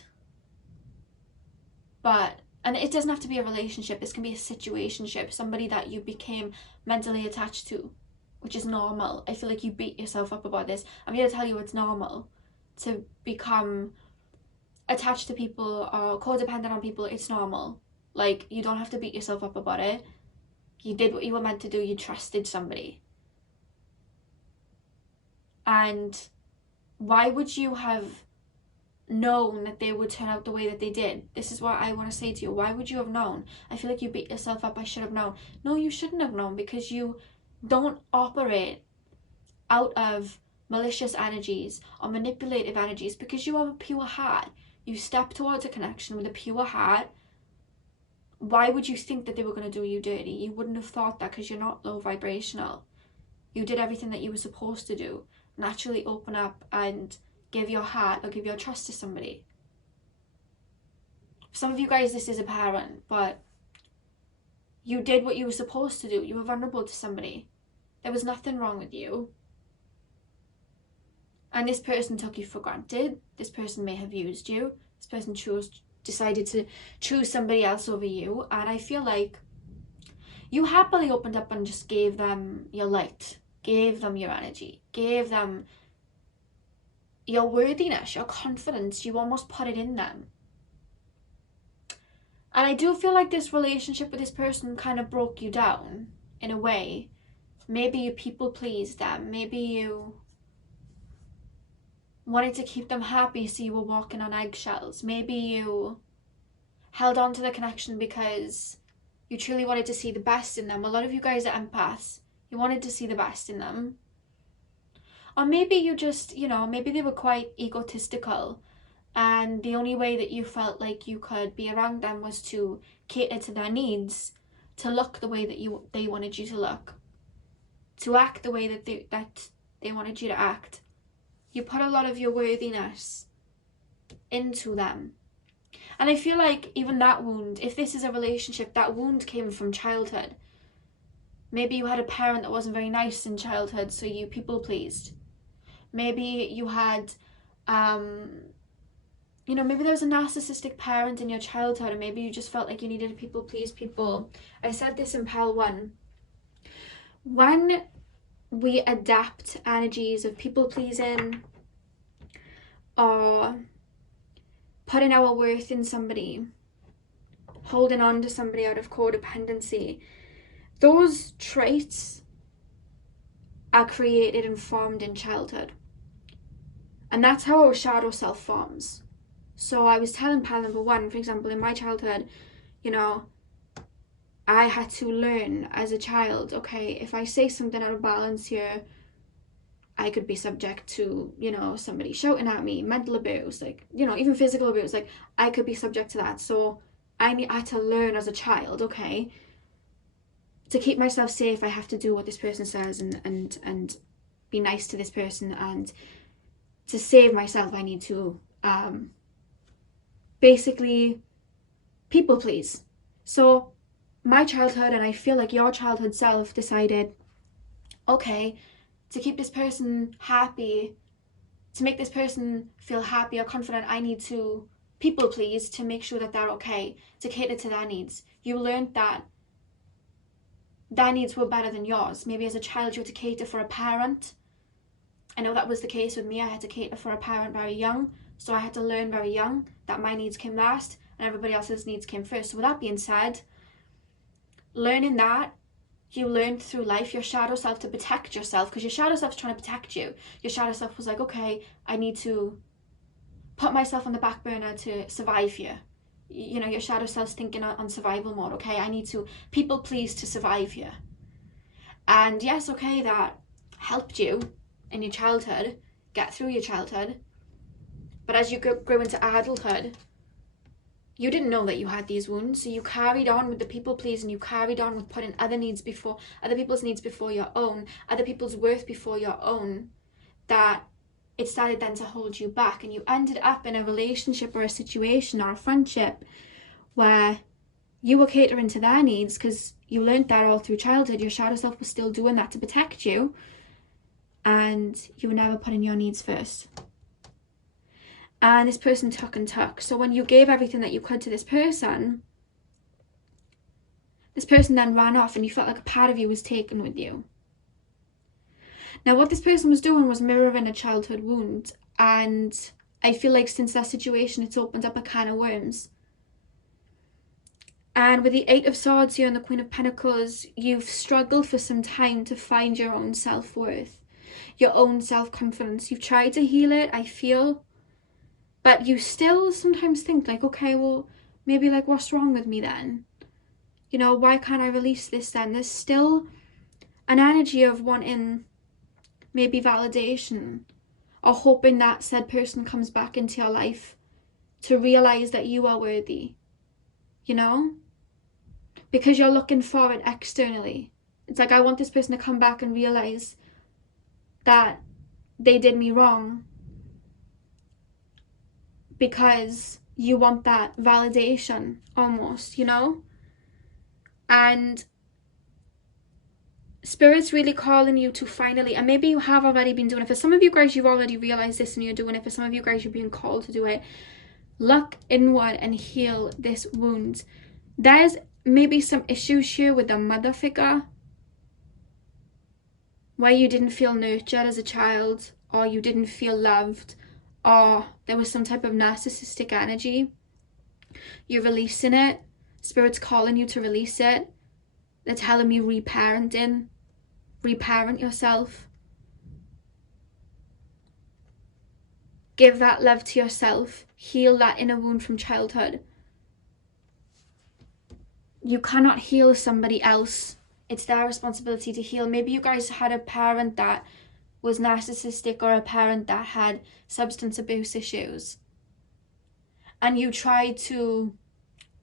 and it doesn't have to be a relationship. This can be a situationship, somebody that you became mentally attached to, which is normal. I feel like you beat yourself up about this. I'm here to tell you it's normal to become attached to people or codependent on people. It's normal. Like, you don't have to beat yourself up about it. You did what you were meant to do. You trusted somebody. And why would you have known that they would turn out the way that they did? This is what I want to say to you. Why would you have known? I feel like you beat yourself up. I should have known. No, you shouldn't have known, because you don't operate out of malicious energies or manipulative energies, because you have a pure heart. You step towards a connection with a pure heart. Why would you think that they were going to do you dirty? You wouldn't have thought that, because you're not low vibrational. You did everything that you were supposed to do. Naturally open up and give your heart or give your trust to somebody. For some of you guys, this is a parent, but you did what you were supposed to do. You were vulnerable to somebody. There was nothing wrong with you. And this person took you for granted. This person may have used you. This person decided to choose somebody else over you. And I feel like you happily opened up and just gave them your light, gave them your energy, gave them your worthiness, your confidence. You almost put it in them. And I do feel like this relationship with this person kind of broke you down in a way. Maybe you people pleased them. Maybe you wanted to keep them happy, so you were walking on eggshells. Maybe you held on to the connection because you truly wanted to see the best in them. A lot of you guys are empaths. You wanted to see the best in them. Or maybe you just, maybe they were quite egotistical, and the only way that you felt like you could be around them was to cater to their needs, to look the way that they wanted you to look, to act the way that they wanted you to act. You put a lot of your worthiness into them. And I feel like even that wound, if this is a relationship, that wound came from childhood. Maybe you had a parent that wasn't very nice in childhood, so you people pleased. Maybe you had, you know, maybe there was a narcissistic parent in your childhood, and maybe you just felt like you needed to people please people. I said this in Pal 1. When we adapt energies of people pleasing or putting our worth in somebody, holding on to somebody out of codependency, those traits are created and formed in childhood. And that's how our shadow self forms. So I was telling pal number 1, for example, in my childhood, you know, I had to learn as a child, okay, if I say something out of balance here, I could be subject to, you know, somebody shouting at me, mental abuse, like, you know, even physical abuse, like, I could be subject to that. So I had to learn as a child, okay, to keep myself safe, I have to do what this person says and be nice to this person, and to save myself, I need to basically people please. So my childhood, and I feel like your childhood self, decided, okay, to keep this person happy, to make this person feel happy or confident, I need to people please to make sure that they're okay, to cater to their needs. You learned that their needs were better than yours. Maybe as a child you had to cater for a parent. I know that was the case with me. I had to cater for a parent very young, so I had to learn very young that my needs came last and everybody else's needs came first. So with that being said, learning that, you learned through life your shadow self to protect yourself, because your shadow self's trying to protect you. Your shadow self was like, okay, I need to put myself on the back burner to survive here. You know, your shadow self's thinking on survival mode. Okay, I need to people please to survive here. And yes, okay, that helped you in your childhood, get through your childhood. But as you grew into adulthood, you didn't know that you had these wounds, so you carried on with the people pleasing, you carried on with putting other people's needs before your own, other people's worth before your own, that it started then to hold you back, and you ended up in a relationship or a situation or a friendship where you were catering to their needs because you learned that all through childhood. Your shadow self was still doing that to protect you, and you were never putting your needs first. And this person took and took. So when you gave everything that you could to this person then ran off, and you felt like a part of you was taken with you. Now, what this person was doing was mirroring a childhood wound, and I feel like since that situation, it's opened up a can of worms. And with the 8 of Swords here and the Queen of Pentacles, you've struggled for some time to find your own self-worth, your own self-confidence. You've tried to heal it, I feel, but you still sometimes think like, okay, well, maybe like, what's wrong with me then? You know, why can't I release this then? There's still an energy of wanting maybe validation, or hoping that said person comes back into your life to realize that you are worthy, you know? Because you're looking for it externally. It's like, I want this person to come back and realize that they did me wrong, because you want that validation almost, you know? And Spirit's really calling you to finally, and maybe you have already been doing it. For some of you guys, you've already realized this and you're doing it. For some of you guys, you're being called to do it. Look inward and heal this wound. There's maybe some issues here with the mother figure, where you didn't feel nurtured as a child, or you didn't feel loved, or there was some type of narcissistic energy. You're releasing it. Spirit's calling you to release it. They're telling me reparent yourself. Give that love to yourself. Heal that inner wound from childhood. You cannot heal somebody else. It's their responsibility to heal. Maybe you guys had a parent that was narcissistic, or a parent that had substance abuse issues, and you tried to,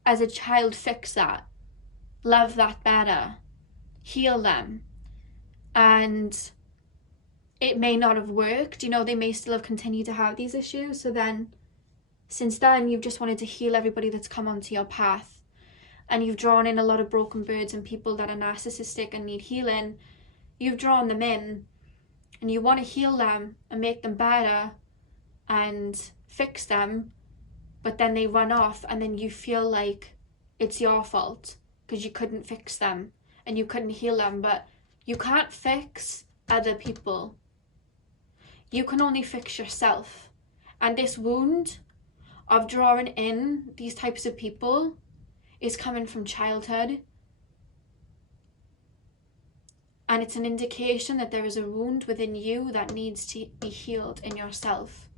as a child, fix that, love that better, heal them, and it may not have worked. You know, they may still have continued to have these issues. So then, since then, you've just wanted to heal everybody that's come onto your path, and you've drawn in a lot of broken birds and people that are narcissistic and need healing. You've drawn them in, and you want to heal them and make them better and fix them, but then they run off, and then you feel like it's your fault because you couldn't fix them and you couldn't heal them. But you can't fix other people. You can only fix yourself. And this wound of drawing in these types of people is coming from childhood. And it's an indication that there is a wound within you that needs to be healed in yourself.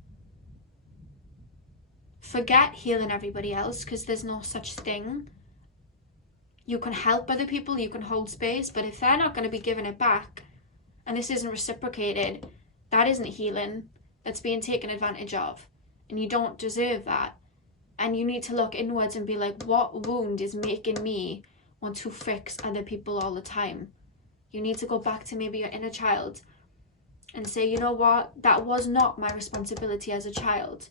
Forget healing everybody else, because there's no such thing. You can help other people, you can hold space, but if they're not going to be giving it back, and this isn't reciprocated, that isn't healing. That's being taken advantage of. And you don't deserve that. And you need to look inwards and be like, what wound is making me want to fix other people all the time? You need to go back to maybe your inner child and say, you know what? That was not my responsibility as a child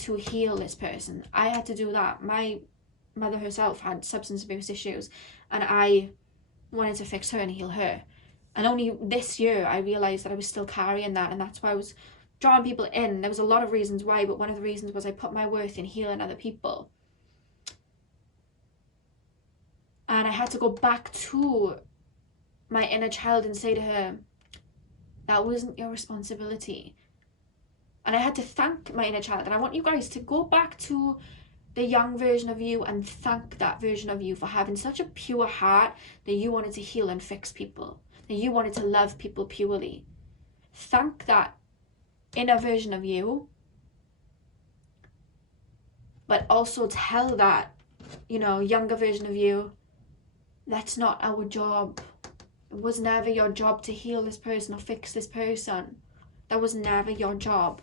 to heal this person. I had to do that. My mother herself had substance abuse issues, and I wanted to fix her and heal her. And only this year I realised that I was still carrying that, and that's why I was drawing people in. There was a lot of reasons why, but one of the reasons was I put my worth in healing other people. And I had to go back to my inner child and say to her, that wasn't your responsibility. And I had to thank my inner child. And I want you guys to go back to the young version of you and thank that version of you for having such a pure heart that you wanted to heal and fix people, that you wanted to love people purely. Thank that inner version of you, but also tell that, younger version of you, that's not our job. It was never your job to heal this person or fix this person. That was never your job.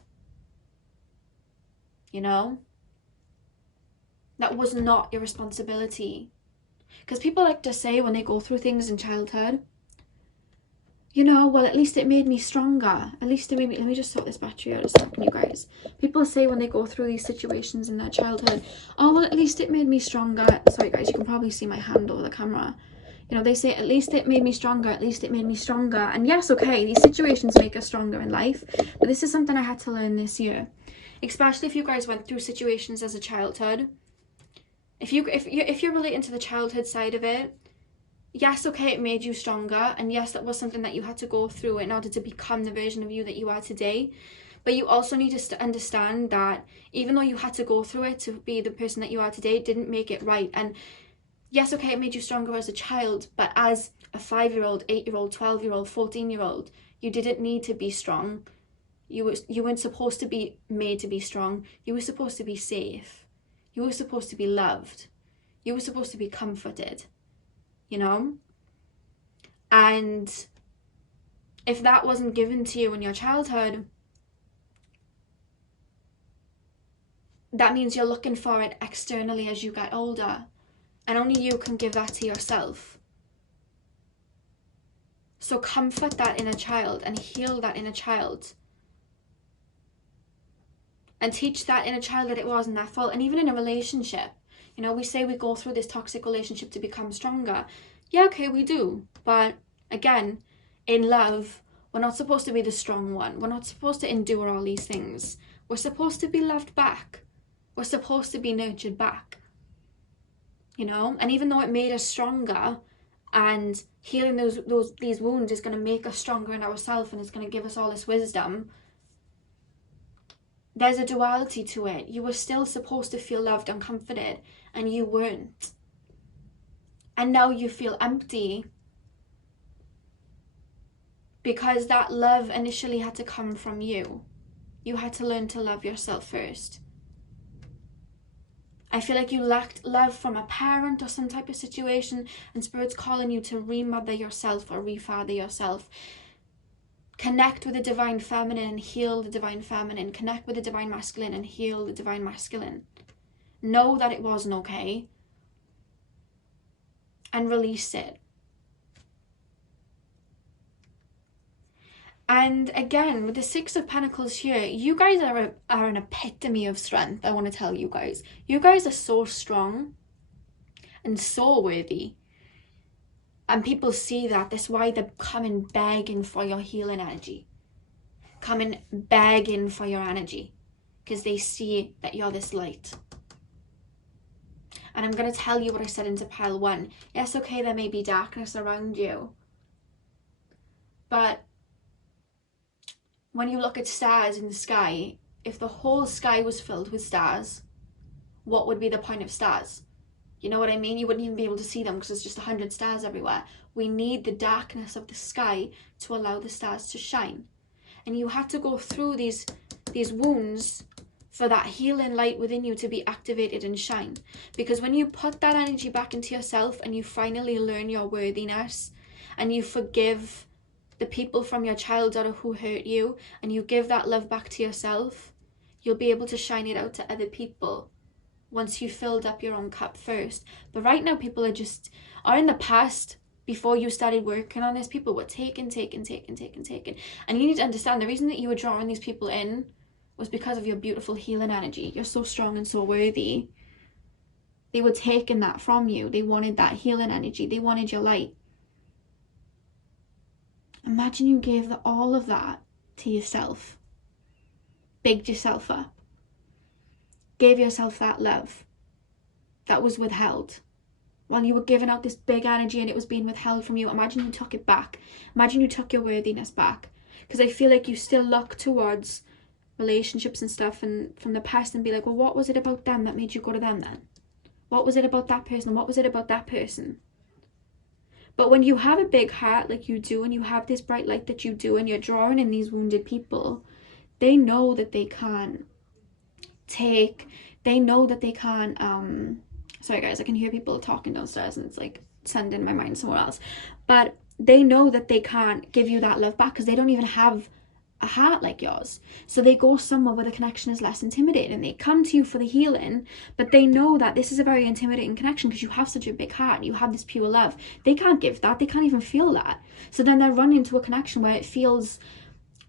That was not your responsibility. Because people like to say when they go through things in childhood, well, at least it made me stronger. At least it made me... Let me just sort this battery out a second, you guys. People say when they go through these situations in their childhood, oh, well, at least it made me stronger. Sorry, guys, you can probably see my hand over the camera. They say, at least it made me stronger, at least it made me stronger. And yes, okay, these situations make us stronger in life. But this is something I had to learn this year. Especially if you guys went through situations as a childhood. If you're relating to the childhood side of it, yes, okay, it made you stronger. And yes, that was something that you had to go through in order to become the version of you that you are today. But you also need to understand that even though you had to go through it to be the person that you are today, it didn't make it right. And yes, okay, it made you stronger as a child, but as a 5-year-old, 8-year-old, 12-year-old, 14-year-old, you didn't need to be strong. You weren't supposed to be made to be strong. You were supposed to be safe. You were supposed to be loved. You were supposed to be comforted, And if that wasn't given to you in your childhood, that means you're looking for it externally as you get older. And only you can give that to yourself. So comfort that inner child and heal that inner child. And teach that inner child that it wasn't their fault. And even in a relationship, we say we go through this toxic relationship to become stronger. Yeah, okay, we do. But again, in love, we're not supposed to be the strong one. We're not supposed to endure all these things. We're supposed to be loved back. We're supposed to be nurtured back. And even though it made us stronger, and healing these wounds is going to make us stronger in ourselves, and it's going to give us all this wisdom, there's a duality to it. You were still supposed to feel loved and comforted, and you weren't. And now you feel empty because that love initially had to come from you. You had to learn to love yourself first. I feel like you lacked love from a parent or some type of situation, and Spirit's calling you to remother yourself or refather yourself. Connect with the divine feminine and heal the divine feminine. Connect with the divine masculine and heal the divine masculine. Know that it wasn't okay. And release it. And again, with the 6 of Pentacles here, you guys are an epitome of strength, I want to tell you guys. You guys are so strong and so worthy. And people see that. That's why they're coming begging for your healing energy. coming begging for your energy because they see that you're this light. And I'm going to tell you what I said into pile 1. Yes, okay, there may be darkness around you. But when you look at stars in the sky, if the whole sky was filled with stars, what would be the point of stars? You know what I mean? You wouldn't even be able to see them because there's just 100 stars everywhere. We need the darkness of the sky to allow the stars to shine. And you had to go through these wounds for that healing light within you to be activated and shine. Because when you put that energy back into yourself and you finally learn your worthiness and you forgive the people from your childhood who hurt you and you give that love back to yourself, you'll be able to shine it out to other people once you filled up your own cup first. But right now people are in the past, before you started working on this, people were taking. And you need to understand the reason that you were drawing these people in was because of your beautiful healing energy. You're so strong and so worthy. They were taking that from you. They wanted that healing energy. They wanted your light. Imagine you gave all of that to yourself. Bigged yourself up. Gave yourself that love that was withheld. While you were giving out this big energy and it was being withheld from you, imagine you took it back. Imagine you took your worthiness back. Because I feel like you still look towards relationships and stuff and from the past and be like, well, what was it about them that made you go to them then? What was it about that person? What was it about that person? But when you have a big heart like you do and you have this bright light that you do and you're drawing in these wounded people, they know that they can't they know that they can't sorry guys, I can hear people talking downstairs and it's like sending my mind somewhere else. But they know that they can't give you that love back because they don't even have a heart like yours. So they go somewhere where the connection is less intimidating and they come to you for the healing, but they know that this is a very intimidating connection because you have such a big heart and you have this pure love. They can't give that. They can't even feel that. So then they're running into a connection where it feels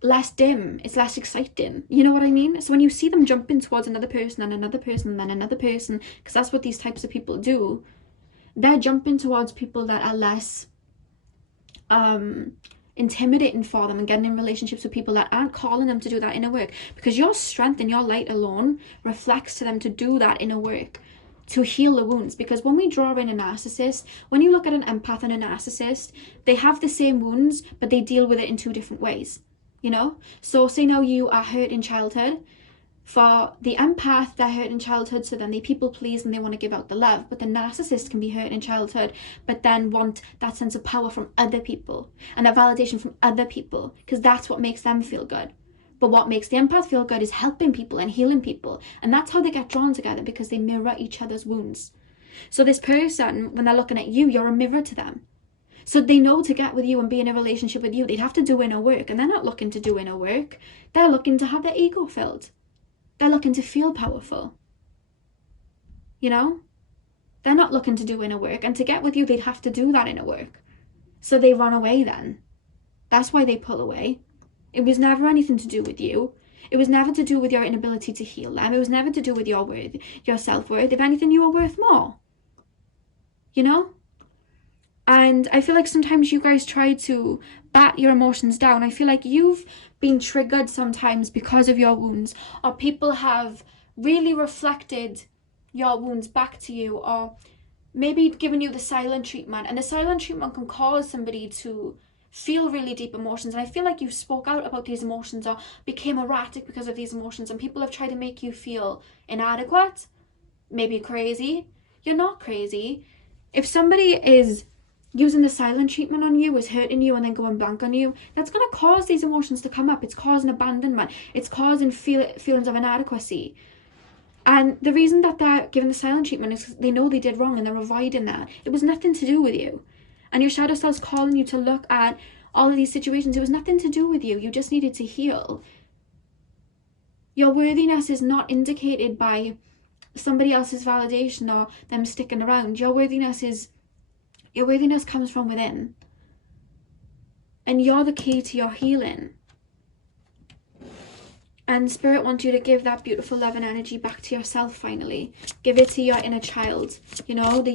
less dim, it's less exciting. You know what I mean? So when you see them jumping towards another person and another person and then another person, because that's what these types of people do, they're jumping towards people that are less intimidating for them and getting in relationships with people that aren't calling them to do that inner work, because your strength and your light alone reflects to them to do that inner work, to heal the wounds. Because when we draw in a narcissist, when you look at an empath and a narcissist, they have the same wounds but they deal with it in 2 different ways, you know? So say now you are hurt in childhood. For the empath, they're hurt in childhood, so then they people please and they want to give out the love. But the narcissist can be hurt in childhood, but then want that sense of power from other people and that validation from other people, because that's what makes them feel good. But what makes the empath feel good is helping people and healing people. And that's how they get drawn together, because they mirror each other's wounds. So this person, when they're looking at you, you're a mirror to them. So they know to get with you and be in a relationship with you, they'd have to do inner work. And they're not looking to do inner work. They're looking to have their ego filled. They're looking to feel powerful. You know? They're not looking to do inner work. And to get with you, they'd have to do that inner work. So they run away then. That's why they pull away. It was never anything to do with you. It was never to do with your inability to heal them. It was never to do with your worth, your self-worth. If anything, you were worth more. You know? And I feel like sometimes you guys try to bat your emotions down. I feel like you've been triggered sometimes because of your wounds, or people have really reflected your wounds back to you, or maybe given you the silent treatment. And the silent treatment can cause somebody to feel really deep emotions. And I feel like you spoke out about these emotions or became erratic because of these emotions, and people have tried to make you feel inadequate, maybe crazy. You're not crazy. If somebody is using the silent treatment on you, is hurting you and then going blank on you, that's going to cause these emotions to come up. It's causing abandonment. It's causing feelings of inadequacy. And the reason that they're giving the silent treatment is because they know they did wrong and they're avoiding that. It was nothing to do with you. And your shadow self's calling you to look at all of these situations. It was nothing to do with you. You just needed to heal. Your worthiness is not indicated by somebody else's validation or them sticking around. Your worthiness comes from within. And you're the key to your healing. And Spirit wants you to give that beautiful love and energy back to yourself finally. Give it to your inner child. You know, the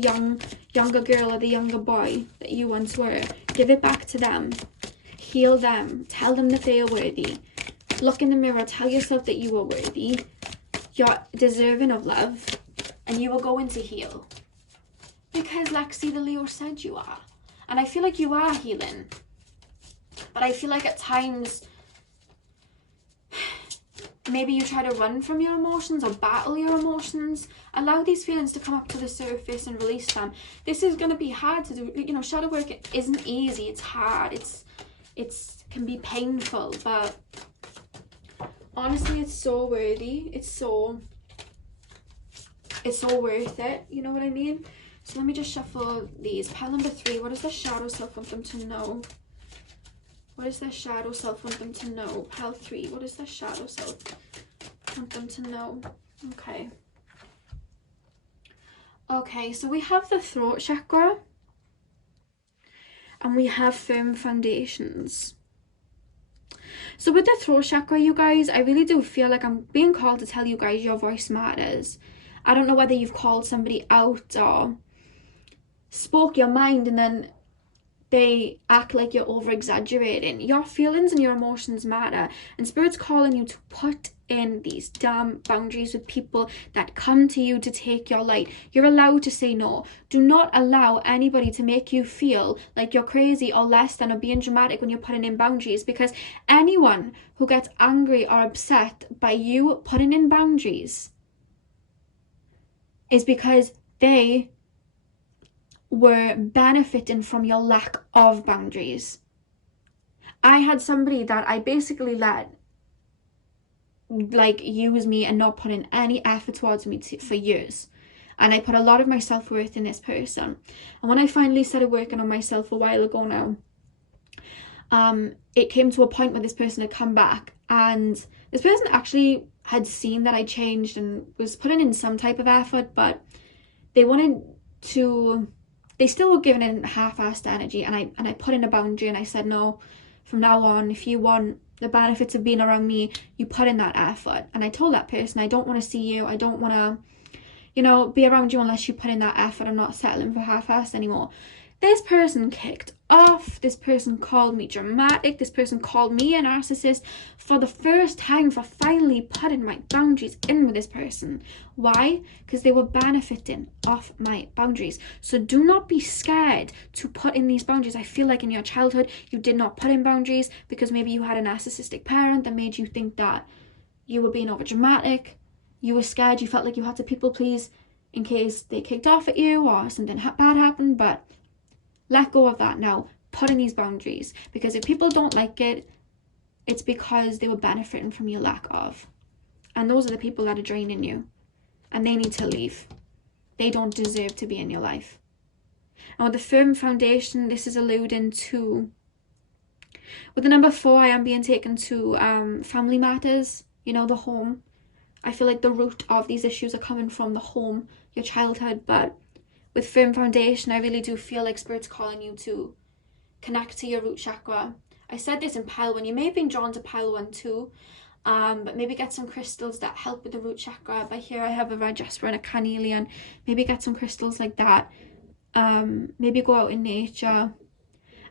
younger girl or the younger boy that you once were. Give it back to them. Heal them. Tell them that they are worthy. Look in the mirror, tell yourself that you are worthy, you're deserving of love, and you are going to heal. Because Lexi the Leo said you are. And I feel like you are healing. But I feel like at times, maybe you try to run from your emotions or battle your emotions. Allow these feelings to come up to the surface and release them. This is going to be hard to do. You know, shadow work isn't easy. It's hard. It can be painful. But honestly, it's so worthy. It's so worth it. You know what I mean? So let me just shuffle these. Pile number 3. What does the shadow self want them to know? What does their shadow self want them to know? Pile 3. What does their shadow self want them to know? Okay. Okay, so we have the throat chakra. And we have firm foundations. So with the throat chakra, you guys, I really do feel like I'm being called to tell you guys your voice matters. I don't know whether you've called somebody out or spoke your mind and then they act like you're over exaggerating. Your feelings and your emotions matter, and Spirit's calling you to put in these damn boundaries with people that come to you to take your light. You're allowed to say no. Do not allow anybody to make you feel like you're crazy or less than or being dramatic when you're putting in boundaries, because anyone who gets angry or upset by you putting in boundaries is because they were benefiting from your lack of boundaries. I had somebody that I basically let use me and not put in any effort towards me for years, and I put a lot of my self-worth in this person. And when I finally started working on myself a while ago now, it came to a point where this person had come back, and this person actually had seen that I changed and was putting in some type of effort, but they still were giving in half-assed energy, and I put in a boundary and I said, no, from now on, if you want the benefits of being around me, you put in that effort. And I told that person, I don't want to see you, I don't want to, be around you unless you put in that effort. I'm not settling for half-assed anymore. This person kicked off. This person called me dramatic. This person called me a narcissist for the first time for finally putting my boundaries in with this person. Why? Because they were benefiting off my boundaries. So do not be scared to put in these boundaries. I feel like in your childhood, you did not put in boundaries because maybe you had a narcissistic parent that made you think that you were being over dramatic. You were scared. You felt like you had to people please in case they kicked off at you or something bad happened. But let go of that now. Put in these boundaries, because if people don't like it, it's because they were benefiting from your lack of. And those are the people that are draining you, and they need to leave. They don't deserve to be in your life. And with the firm foundation, this is alluding to, with the number 4, I am being taken to family matters, the home. I feel like the root of these issues are coming from the home, your childhood. But with firm foundation, I really do feel like Spirit's calling you to connect to your root chakra. I said this in pile 1. You may have been drawn to pile 1 too, but maybe get some crystals that help with the root chakra. By here I have a red jasper and a carnelian. Maybe get some crystals like that. Maybe go out in nature.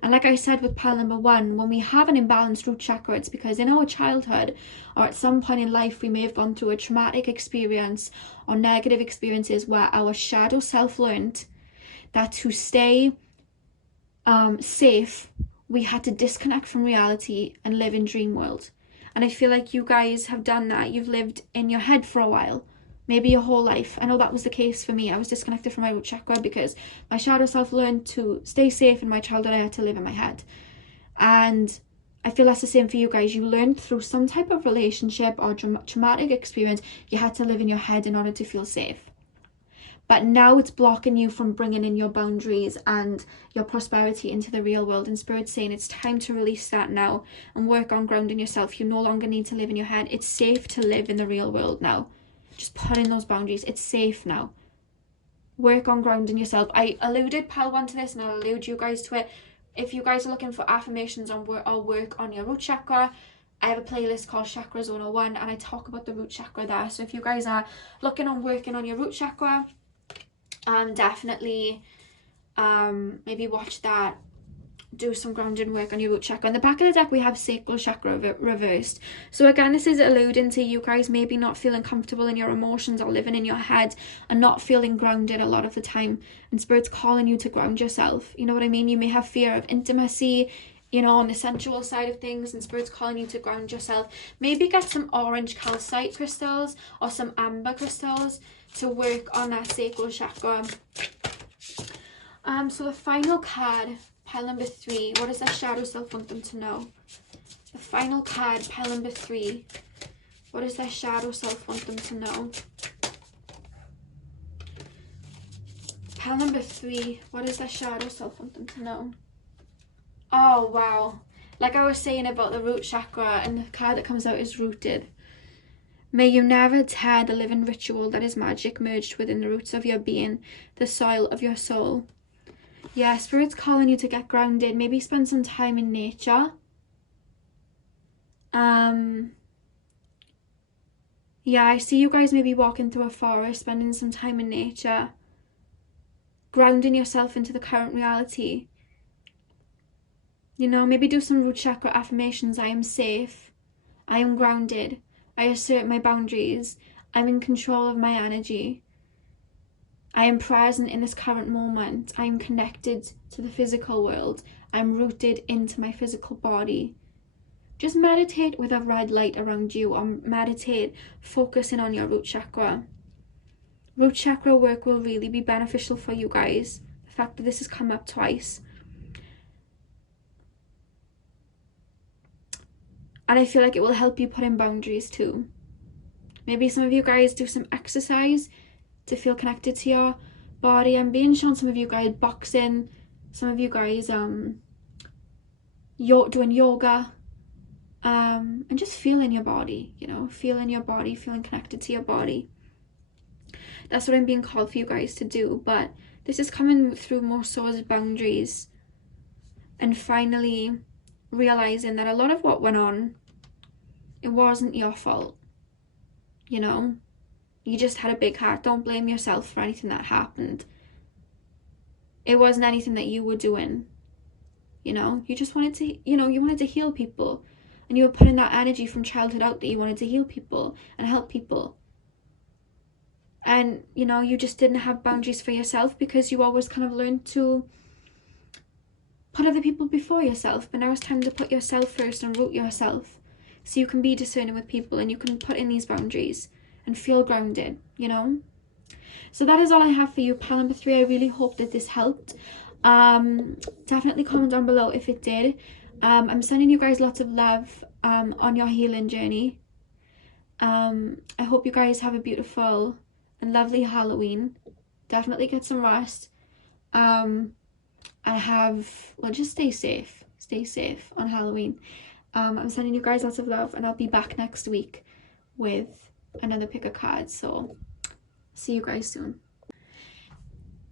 And like I said with pile number 1, when we have an imbalanced root chakra, it's because in our childhood or at some point in life, we may have gone through a traumatic experience or negative experiences where our shadow self learned that to stay safe, we had to disconnect from reality and live in dream world. And I feel like you guys have done that. You've lived in your head for a while, maybe your whole life. I know that was the case for me. I was disconnected from my root chakra because my shadow self learned to stay safe in my childhood. I had to live in my head. And I feel that's the same for you guys. You learned through some type of relationship or traumatic experience, you had to live in your head in order to feel safe. But now it's blocking you from bringing in your boundaries and your prosperity into the real world. And Spirit's saying it's time to release that now and work on grounding yourself. You no longer need to live in your head. It's safe to live in the real world now. Just put in those boundaries. It's safe now. Work on grounding yourself. I alluded pile 1 to this, and I'll allude you guys to it. If you guys are looking for affirmations on or work on your root chakra, I have a playlist called Chakras 101, and I talk about the root chakra there. So if you guys are looking on working on your root chakra, definitely maybe watch that do some grounding work on your root chakra. On the back of the deck, we have sacral chakra reversed. So again, this is alluding to you guys maybe not feeling comfortable in your emotions or living in your head and not feeling grounded a lot of the time. And Spirit's calling you to ground yourself. You know what I mean? You may have fear of intimacy, you know, on the sensual side of things, and Spirit's calling you to ground yourself. Maybe get some orange calcite crystals or some amber crystals to work on that sacral chakra. So the final card, pile number 3, what does that shadow self want them to know? The final card, pile number 3, what does that shadow self want them to know? Pile number 3, what does that shadow self want them to know? Oh, wow. Like I was saying about the root chakra, and the card that comes out is rooted. May you never tear the living ritual that is magic merged within the roots of your being, the soil of your soul. Yeah, Spirit's calling you to get grounded. Maybe spend some time in nature. Yeah, I see you guys maybe walking through a forest, spending some time in nature. Grounding yourself into the current reality. You know, maybe do some root chakra affirmations. I am safe. I am grounded. I assert my boundaries. I'm in control of my energy. I am present in this current moment. I am connected to the physical world. I'm rooted into my physical body. Just meditate with a red light around you, or meditate focusing on your root chakra. Root chakra work will really be beneficial for you guys. The fact that this has come up twice. And I feel like it will help you put in boundaries too. Maybe some of you guys do some exercise to feel connected to your body. I'm being shown some of you guys boxing, some of you guys doing yoga, and just feeling your body, you know, feeling your body, feeling connected to your body. That's what I'm being called for you guys to do. But this is coming through more so as boundaries, and finally realizing that a lot of what went on, it wasn't your fault, you know. You just had a big heart. Don't blame yourself for anything that happened. It wasn't anything that you were doing, you know. You just wanted to, you know, you wanted to heal people, and you were putting that energy from childhood out that you wanted to heal people and help people. And, you know, you just didn't have boundaries for yourself because you always kind of learned to put other people before yourself. But now it's time to put yourself first and root yourself so you can be discerning with people and you can put in these boundaries and feel grounded, you know. So that is all I have for you, pile number 3. I really hope that this helped. Definitely comment down below if it did. I'm sending you guys lots of love on your healing journey. I hope you guys have a beautiful and lovely Halloween. Definitely get some rest. Well, just stay safe on Halloween. I'm sending you guys lots of love, and I'll be back next week with another pick of cards. So see you guys soon.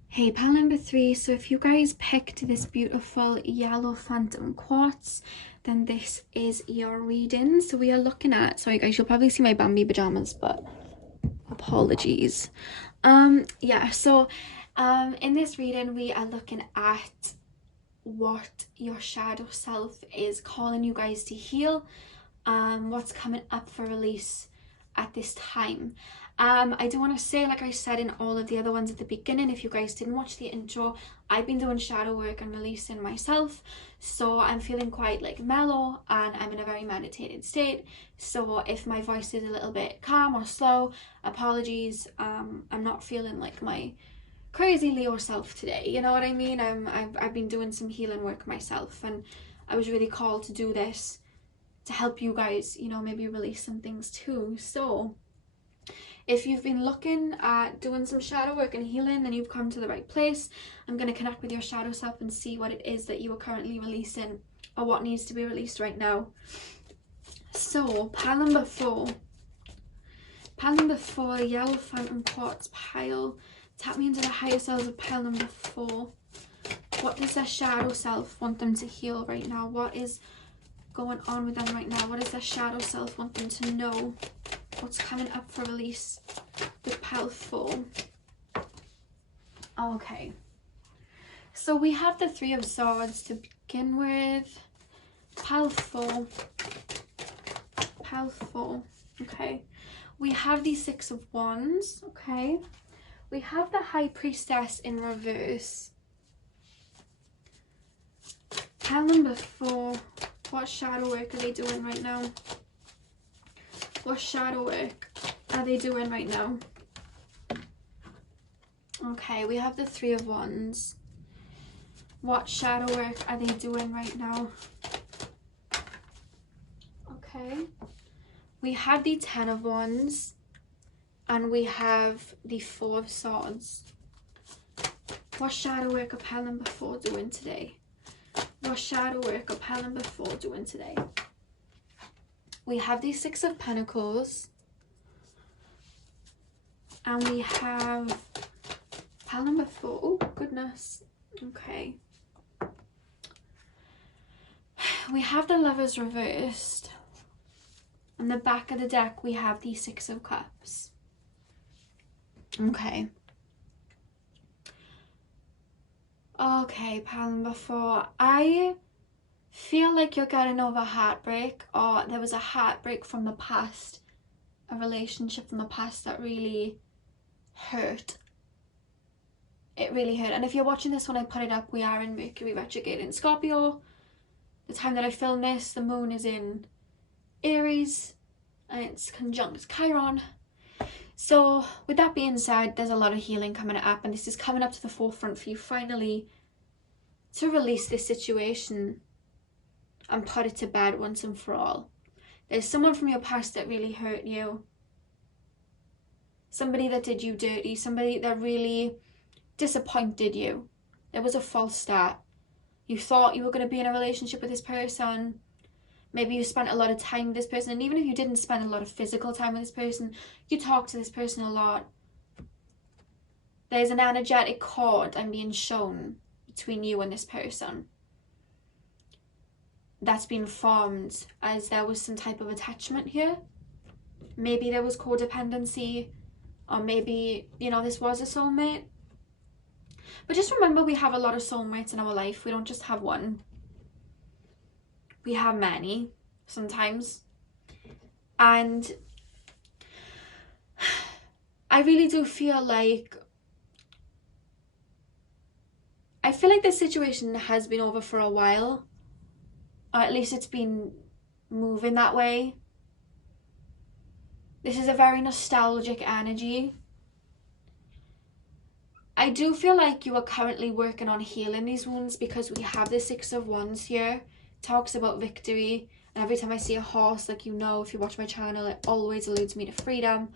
Hey, pile number 3, so if you guys picked this beautiful yellow phantom quartz, then this is your reading. So we are looking at, sorry guys, you'll probably see my Bambi pajamas, but apologies. Yeah, so in this reading we are looking at what your shadow self is calling you guys to heal, what's coming up for release at this time. I do want to say, like I said in all of the other ones at the beginning, if you guys didn't watch the intro, I've been doing shadow work and releasing myself, so I'm feeling quite like mellow and I'm in a very meditated state. So if my voice is a little bit calm or slow, apologies. I'm not feeling like my crazy Leo self today, you know what I mean. I've been doing some healing work myself, and I was really called to do this to help you guys, you know, maybe release some things too. So if you've been looking at doing some shadow work and healing, then you've come to the right place. I'm going to connect with your shadow self and see what it is that you are currently releasing, or what needs to be released right now. So pile number 4, the yellow phantom quartz pile. Tap me into the higher selves of pile number 4. What does their shadow self want them to heal right now? What is going on with them right now? What does their shadow self want them to know? What's coming up for release with pile 4? Okay, So we have the Three of Swords to begin with. Pile 4. Pile 4. Okay. We have the Six of Wands. Okay. We have the High Priestess in reverse. Pile number 4. What shadow work are they doing right now? What shadow work are they doing right now? Okay, we have the Three of Wands. What shadow work are they doing right now? Okay. We have the Ten of Wands. And we have the Four of Swords. What shadow work are pile number 4 doing today? What shadow work are pile number 4 doing today? We have the Six of Pentacles. And we have pile number 4. Oh, goodness. Okay. We have the Lovers reversed. On the back of the deck, we have the Six of Cups. Okay. Okay, pile number 4. I feel like you're getting over heartbreak, or there was a heartbreak from the past, a relationship from the past that really hurt. It really hurt. And if you're watching this when I put it up, we are in Mercury retrograde in Scorpio. The time that I film this, the moon is in Aries, and it's conjunct Chiron. So with that being said, there's a lot of healing coming up, and this is coming up to the forefront for you finally to release this situation and put it to bed once and for all. There's someone from your past that really hurt you. Somebody that did you dirty. Somebody that really disappointed you. There was a false start. You thought you were going to be in a relationship with this person. Maybe you spent a lot of time with this person, and even if you didn't spend a lot of physical time with this person, you talked to this person a lot. There's an energetic cord I'm being shown between you and this person that's been formed as there was some type of attachment here. Maybe there was codependency, or maybe, you know, this was a soulmate. But just remember, we have a lot of soulmates in our life. We don't just have one. We have many sometimes. And I really do feel like this situation has been over for a while, or at least it's been moving that way. This is a very nostalgic energy. I do feel like you are currently working on healing these wounds, because we have the Six of Wands here. It talks about victory, and every time I see a horse, like, you know, if you watch my channel, it always alludes me to freedom.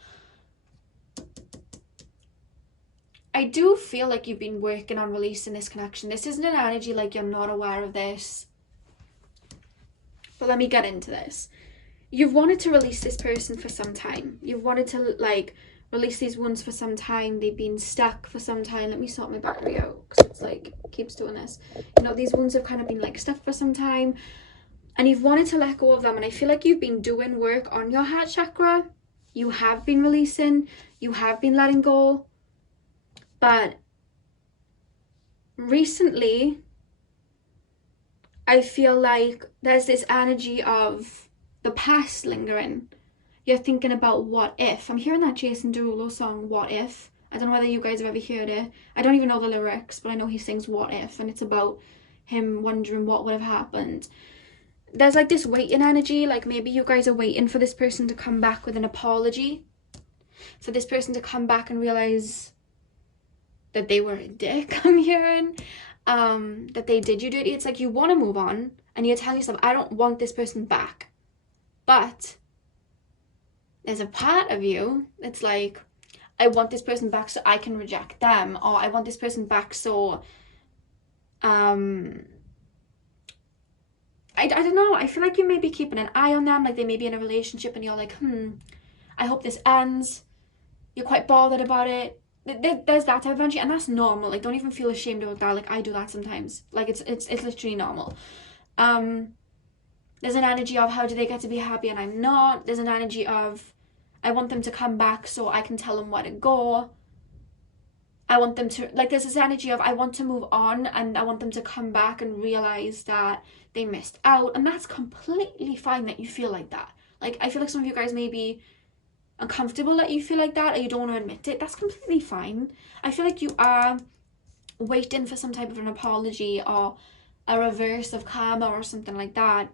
I do feel like you've been working on releasing this connection. This isn't an energy like you're not aware of this. But let me get into this. You've wanted to release this person for some time. You've wanted to, like, release these wounds for some time. They've been stuck for some time. Let me sort my battery out, because it's like, it keeps doing this. You know, these wounds have kind of been like stuck for some time, and you've wanted to let go of them. And I feel like you've been doing work on your heart chakra. You have been releasing. You have been letting go. But recently, I feel like there's this energy of the past lingering. You're thinking about what if. I'm hearing that Jason Derulo song, What If. I don't know whether you guys have ever heard it. I don't even know the lyrics, but I know he sings What If, and it's about him wondering what would have happened. There's like this waiting energy, like maybe you guys are waiting for this person to come back with an apology. For this person to come back and realize that they were a dick, I'm hearing. That they did you dirty. It's like you want to move on, and you're telling yourself, I don't want this person back. But there's a part of you that's like, I want this person back so I can reject them, or I want this person back so I don't know. I feel like you may be keeping an eye on them, like they may be in a relationship and you're like, I hope this ends. You're quite bothered about it. There's that type of energy, and that's normal. Like, don't even feel ashamed about that. Like, I do that sometimes. Like, it's literally normal. There's an energy of, how do they get to be happy and I'm not? There's an energy of, I want them to come back so I can tell them where to go. I want them to, like, there's this energy of I want to move on, and I want them to come back and realize that they missed out. And that's completely fine that you feel like that. Like, I feel like some of you guys may be uncomfortable that you feel like that, or you don't want to admit it. That's completely fine. I feel like you are waiting for some type of an apology or a reverse of karma or something like that.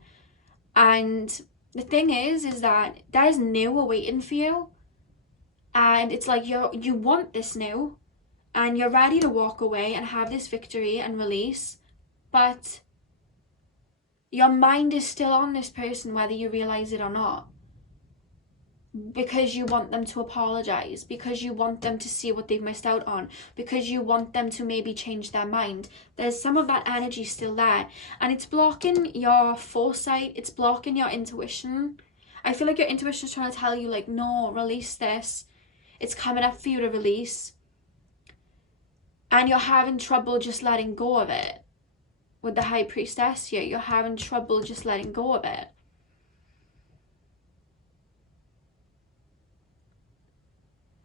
And the thing is that there's new awaiting for you. And it's like you want this new, and you're ready to walk away and have this victory and release, but your mind is still on this person whether you realize it or not, because you want them to apologize, because you want them to see what they've missed out on, because you want them to maybe change their mind. There's some of that energy still there, and it's blocking your foresight, it's blocking your intuition. I feel like your intuition is trying to tell you, like, no, release this. It's coming up for you to release. And you're having trouble just letting go of it. With the High Priestess here, you're having trouble just letting go of it.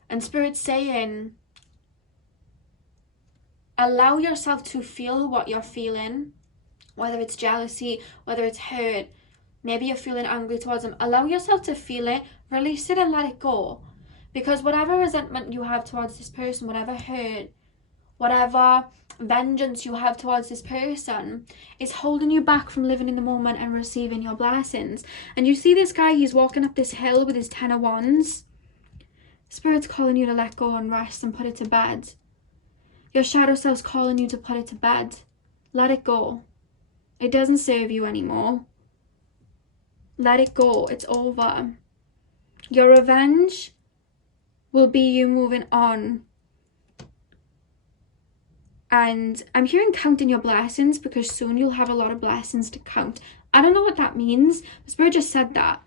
And Spirit's saying, allow yourself to feel what you're feeling, whether it's jealousy, whether it's hurt, maybe you're feeling angry towards them. Allow yourself to feel it, release it and let it go. Because whatever resentment you have towards this person, whatever hurt, whatever vengeance you have towards this person is holding you back from living in the moment and receiving your blessings. And you see this guy, he's walking up this hill with his 10 of wands. Spirit's calling you to let go and rest and put it to bed. Your shadow self's calling you to put it to bed. Let it go. It doesn't serve you anymore. Let it go. It's over. Your revenge will be you moving on. And I'm hearing counting your blessings, because soon you'll have a lot of blessings to count. I don't know what that means, but Spirit just said that.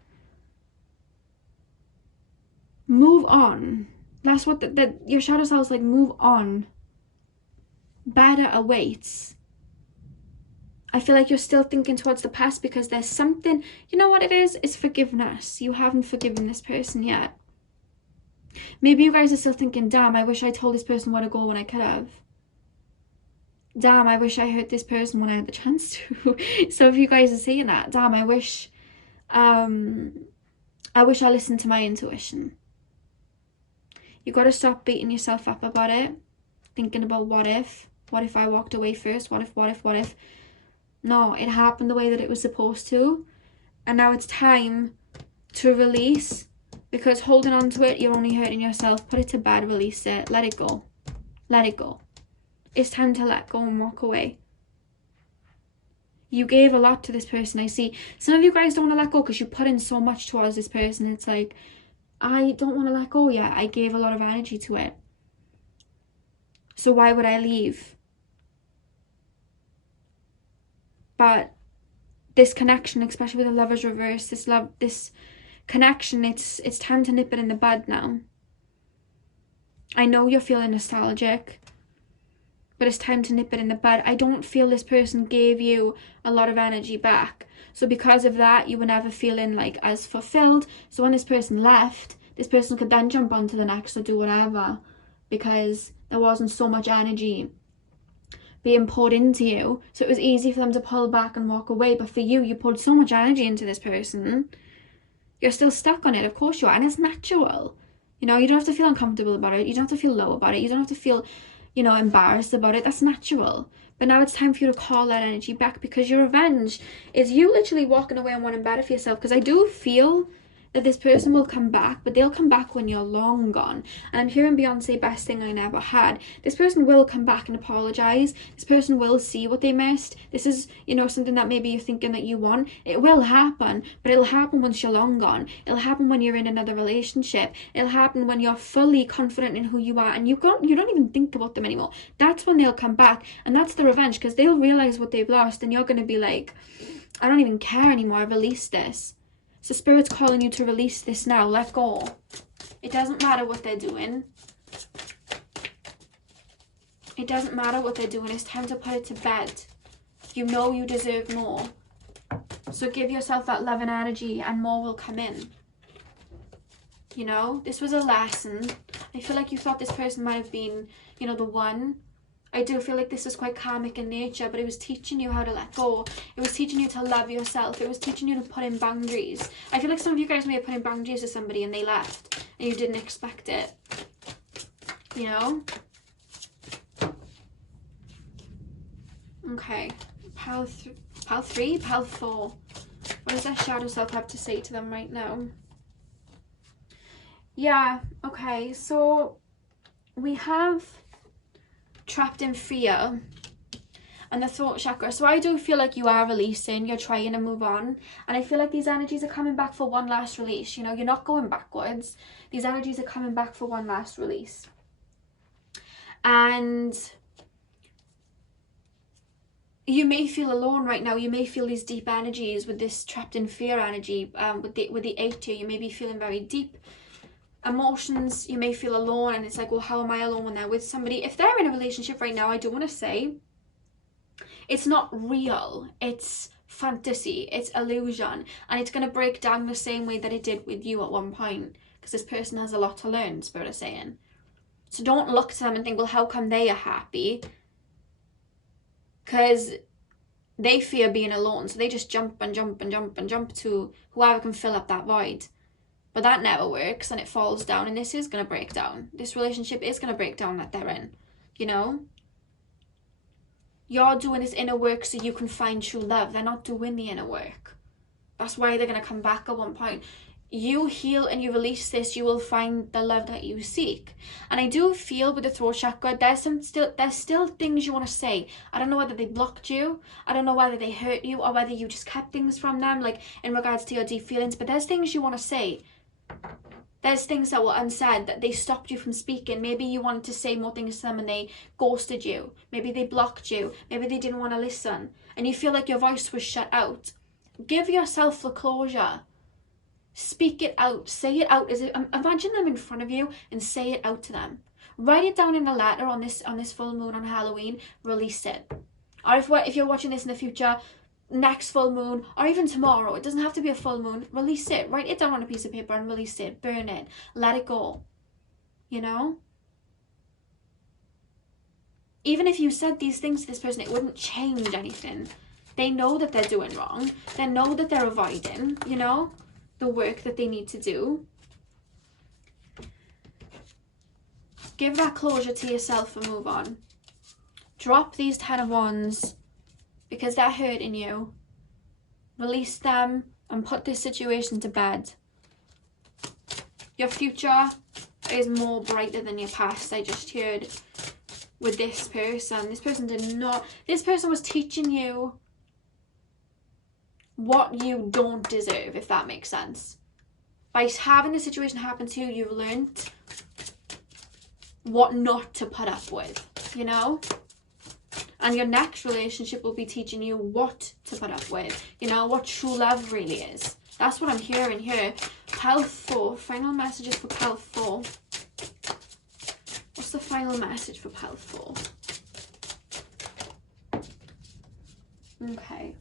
Move on. That's what your shadow self is like. Move on. Better awaits. I feel like you're still thinking towards the past because there's something, you know what it is? It's forgiveness. You haven't forgiven this person yet. Maybe you guys are still thinking, damn, I wish I told this person where to go when I could have. Damn, I wish I hurt this person when I had the chance to. So if you guys are saying that, damn, I wish I listened to my intuition. You got to stop beating yourself up about it, thinking about what if I walked away first, what if. No, it happened the way that it was supposed to, and now it's time to release, because holding on to it, you're only hurting yourself. Put it to bed, release it, let it go. Let it go. It's time to let go and walk away. You gave a lot to this person. I see some of you guys don't want to let go because you put in so much towards this person. It's like, I don't want to let go yet. I gave a lot of energy to it. So why would I leave? But this connection, especially with the Lover's reverse, this connection, it's time to nip it in the bud now. I know you're feeling nostalgic, but it's time to nip it in the bud. I don't feel this person gave you a lot of energy back. So because of that, you were never feeling like as fulfilled. So when this person left, this person could then jump on to the next or do whatever, because there wasn't so much energy being poured into you. So it was easy for them to pull back and walk away. But for you, you poured so much energy into this person. You're still stuck on it. Of course you are. And it's natural. You know, you don't have to feel uncomfortable about it. You don't have to feel low about it. You don't have to feel, you know, embarrassed about it. That's natural. But now it's time for you to call that energy back, because your revenge is you literally walking away and wanting better for yourself. Because I do feel that this person will come back, but they'll come back when you're long gone. And I'm hearing Beyonce, best thing I never had. This person will come back and apologize. This person will see what they missed. This is, you know, something that maybe you're thinking that you want. It will happen, but it'll happen once you're long gone. It'll happen when you're in another relationship. It'll happen when you're fully confident in who you are and you don't even think about them anymore. That's when they'll come back, and that's the revenge, because they'll realize what they've lost, and you're going to be like, I don't even care anymore. I've released this. So Spirit's calling you to release this now. Let go. It doesn't matter what they're doing. It doesn't matter what they're doing. It's time to put it to bed. You know you deserve more. So give yourself that love and energy, and more will come in. You know, this was a lesson. I feel like you thought this person might have been, you know, the one. I do feel like this is quite karmic in nature, but it was teaching you how to let go. It was teaching you to love yourself. It was teaching you to put in boundaries. I feel like some of you guys may have put in boundaries with somebody and they left and you didn't expect it. You know? Okay. Pile 3, pile 4. What does their shadow self have to say to them right now? Yeah, okay. So we have trapped in fear and the throat chakra. So I do feel like you are releasing, you're trying to move on, and I feel like these energies are coming back for one last release. You know, you're not going backwards. These energies are coming back for one last release. And you may feel alone right now. You may feel these deep energies with this trapped in fear energy, with the 8 here. You may be feeling very deep emotions. You may feel alone, and it's like, well, how am I alone when they're with somebody? If they're in a relationship right now, I do want to say it's not real. It's fantasy. It's illusion, and it's going to break down the same way that it did with you at one point, because this person has a lot to learn, Spirit is saying. So don't look to them and think, well, how come they are happy? Because they fear being alone, so they just jump and jump and jump and jump to whoever can fill up that void. But that never works, and it falls down, and this is going to break down. This relationship is going to break down that they're in, you know? You're doing this inner work so you can find true love. They're not doing the inner work. That's why they're going to come back at one point. You heal and you release this, you will find the love that you seek. And I do feel with the throat chakra, there's still things you want to say. I don't know whether they blocked you, I don't know whether they hurt you, or whether you just kept things from them, like in regards to your deep feelings, but there's things you want to say. There's things that were unsaid, that they stopped you from speaking. Maybe you wanted to say more things to them and they ghosted you. Maybe they blocked you. Maybe they didn't want to listen. And you feel like your voice was shut out. Give yourself the closure. Speak it out. Say it out. Imagine them in front of you and say it out to them. Write it down in a letter on this full moon on Halloween. Release it. Or if you're watching this in the future, next full moon, or even tomorrow, it doesn't have to be a full moon, release it. Write it down on a piece of paper and release it. Burn it. Let it go. You know? Even if you said these things to this person, it wouldn't change anything. They know that they're doing wrong. They know that they're avoiding, you know, the work that they need to do. Give that closure to yourself and move on. Drop these 10 of Wands because they're hurting you. Release them and put this situation to bed. Your future is more brighter than your past. I just heard with this person. This person was teaching you what you don't deserve, if that makes sense. By having the situation happen to you, you've learned what not to put up with, you know? And your next relationship will be teaching you what to put up with, you know, what true love really is. That's what I'm hearing here. Pile 4, final messages for Pile 4. What's the final message for Pile 4? Okay.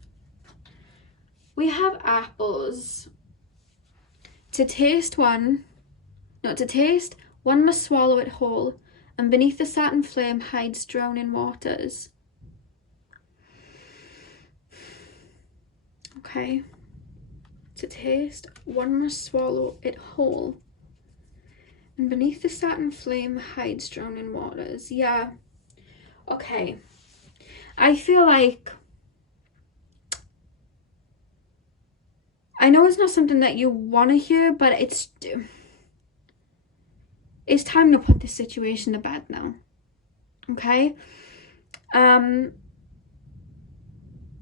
We have apples. To taste one must swallow it whole, and beneath the satin flame hides drowning waters. Okay. To taste, one must swallow it whole, and beneath the satin flame hides drowning waters. Yeah. Okay. I feel like, I know it's not something that you want to hear, but it's time to put this situation to bed now. Okay?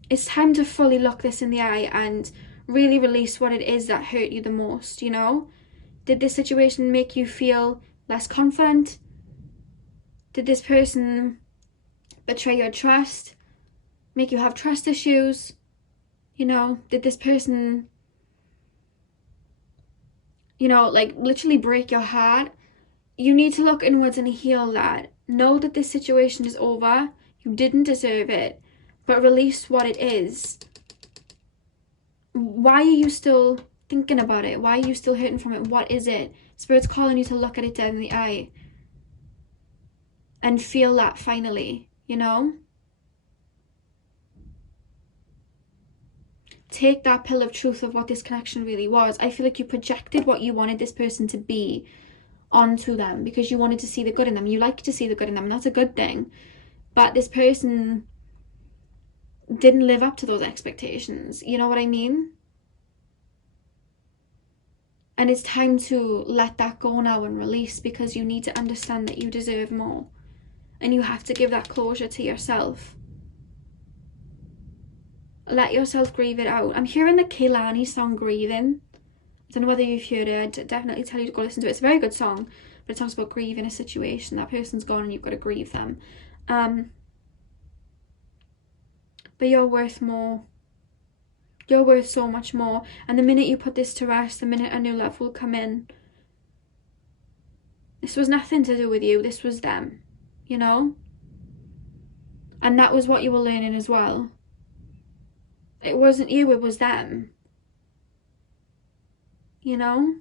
It's time to fully look this in the eye and really release what it is that hurt you the most, you know? Did this situation make you feel less confident? Did this person betray your trust? Make you have trust issues? You know, did this person, you know, like literally break your heart? You need to look inwards and heal that. Know that this situation is over. You didn't deserve it, but release what it is. Why are you still thinking about it? Why are you still hurting from it? What is it? Spirit's calling you to look at it dead in the eye and feel that finally, you know? Take that pill of truth of what this connection really was. I feel like you projected what you wanted this person to be onto them because you wanted to see the good in them. You like to see the good in them, and that's a good thing. But this person didn't live up to those expectations. You know what I mean? And it's time to let that go now and release, because you need to understand that you deserve more. And you have to give that closure to yourself. Let yourself grieve it out. I'm hearing the Kehlani song, Grieving. I don't know whether you've heard it. I'd definitely tell you to go listen to it. It's a very good song, but it talks about grieving a situation. That person's gone and you've got to grieve them. But you're worth more. You're worth so much more. And the minute you put this to rest, the minute a new love will come in. This was nothing to do with you. This was them, you know? And that was what you were learning as well. It wasn't you, it was them. You know?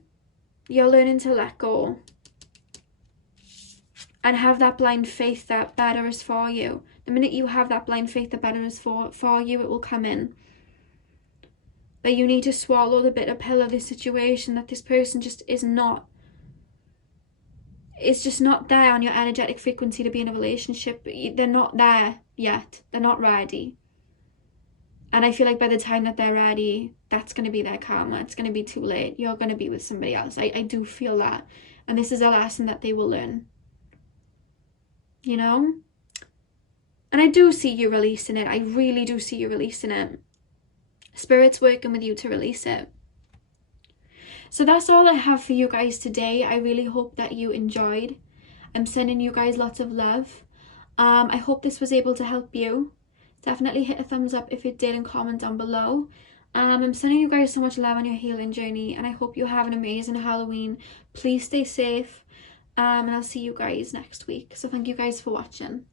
You're learning to let go. And have that blind faith that better is for you. The minute you have that blind faith that better is for you, it will come in. But you need to swallow the bitter pill of this situation, that this person just is not. It's just not there on your energetic frequency to be in a relationship. They're not there yet. They're not ready. And I feel like by the time that they're ready, that's going to be their karma. It's going to be too late. You're going to be with somebody else. I do feel that. And this is a lesson that they will learn. You know? And I do see you releasing it. I really do see you releasing it. Spirit's working with you to release it. So that's all I have for you guys today. I really hope that you enjoyed. I'm sending you guys lots of love. I hope this was able to help you. Definitely hit a thumbs up if it did and comment down below. I'm sending you guys so much love on your healing journey, and I hope you have an amazing Halloween. Please stay safe, and I'll see you guys next week. So thank you guys for watching.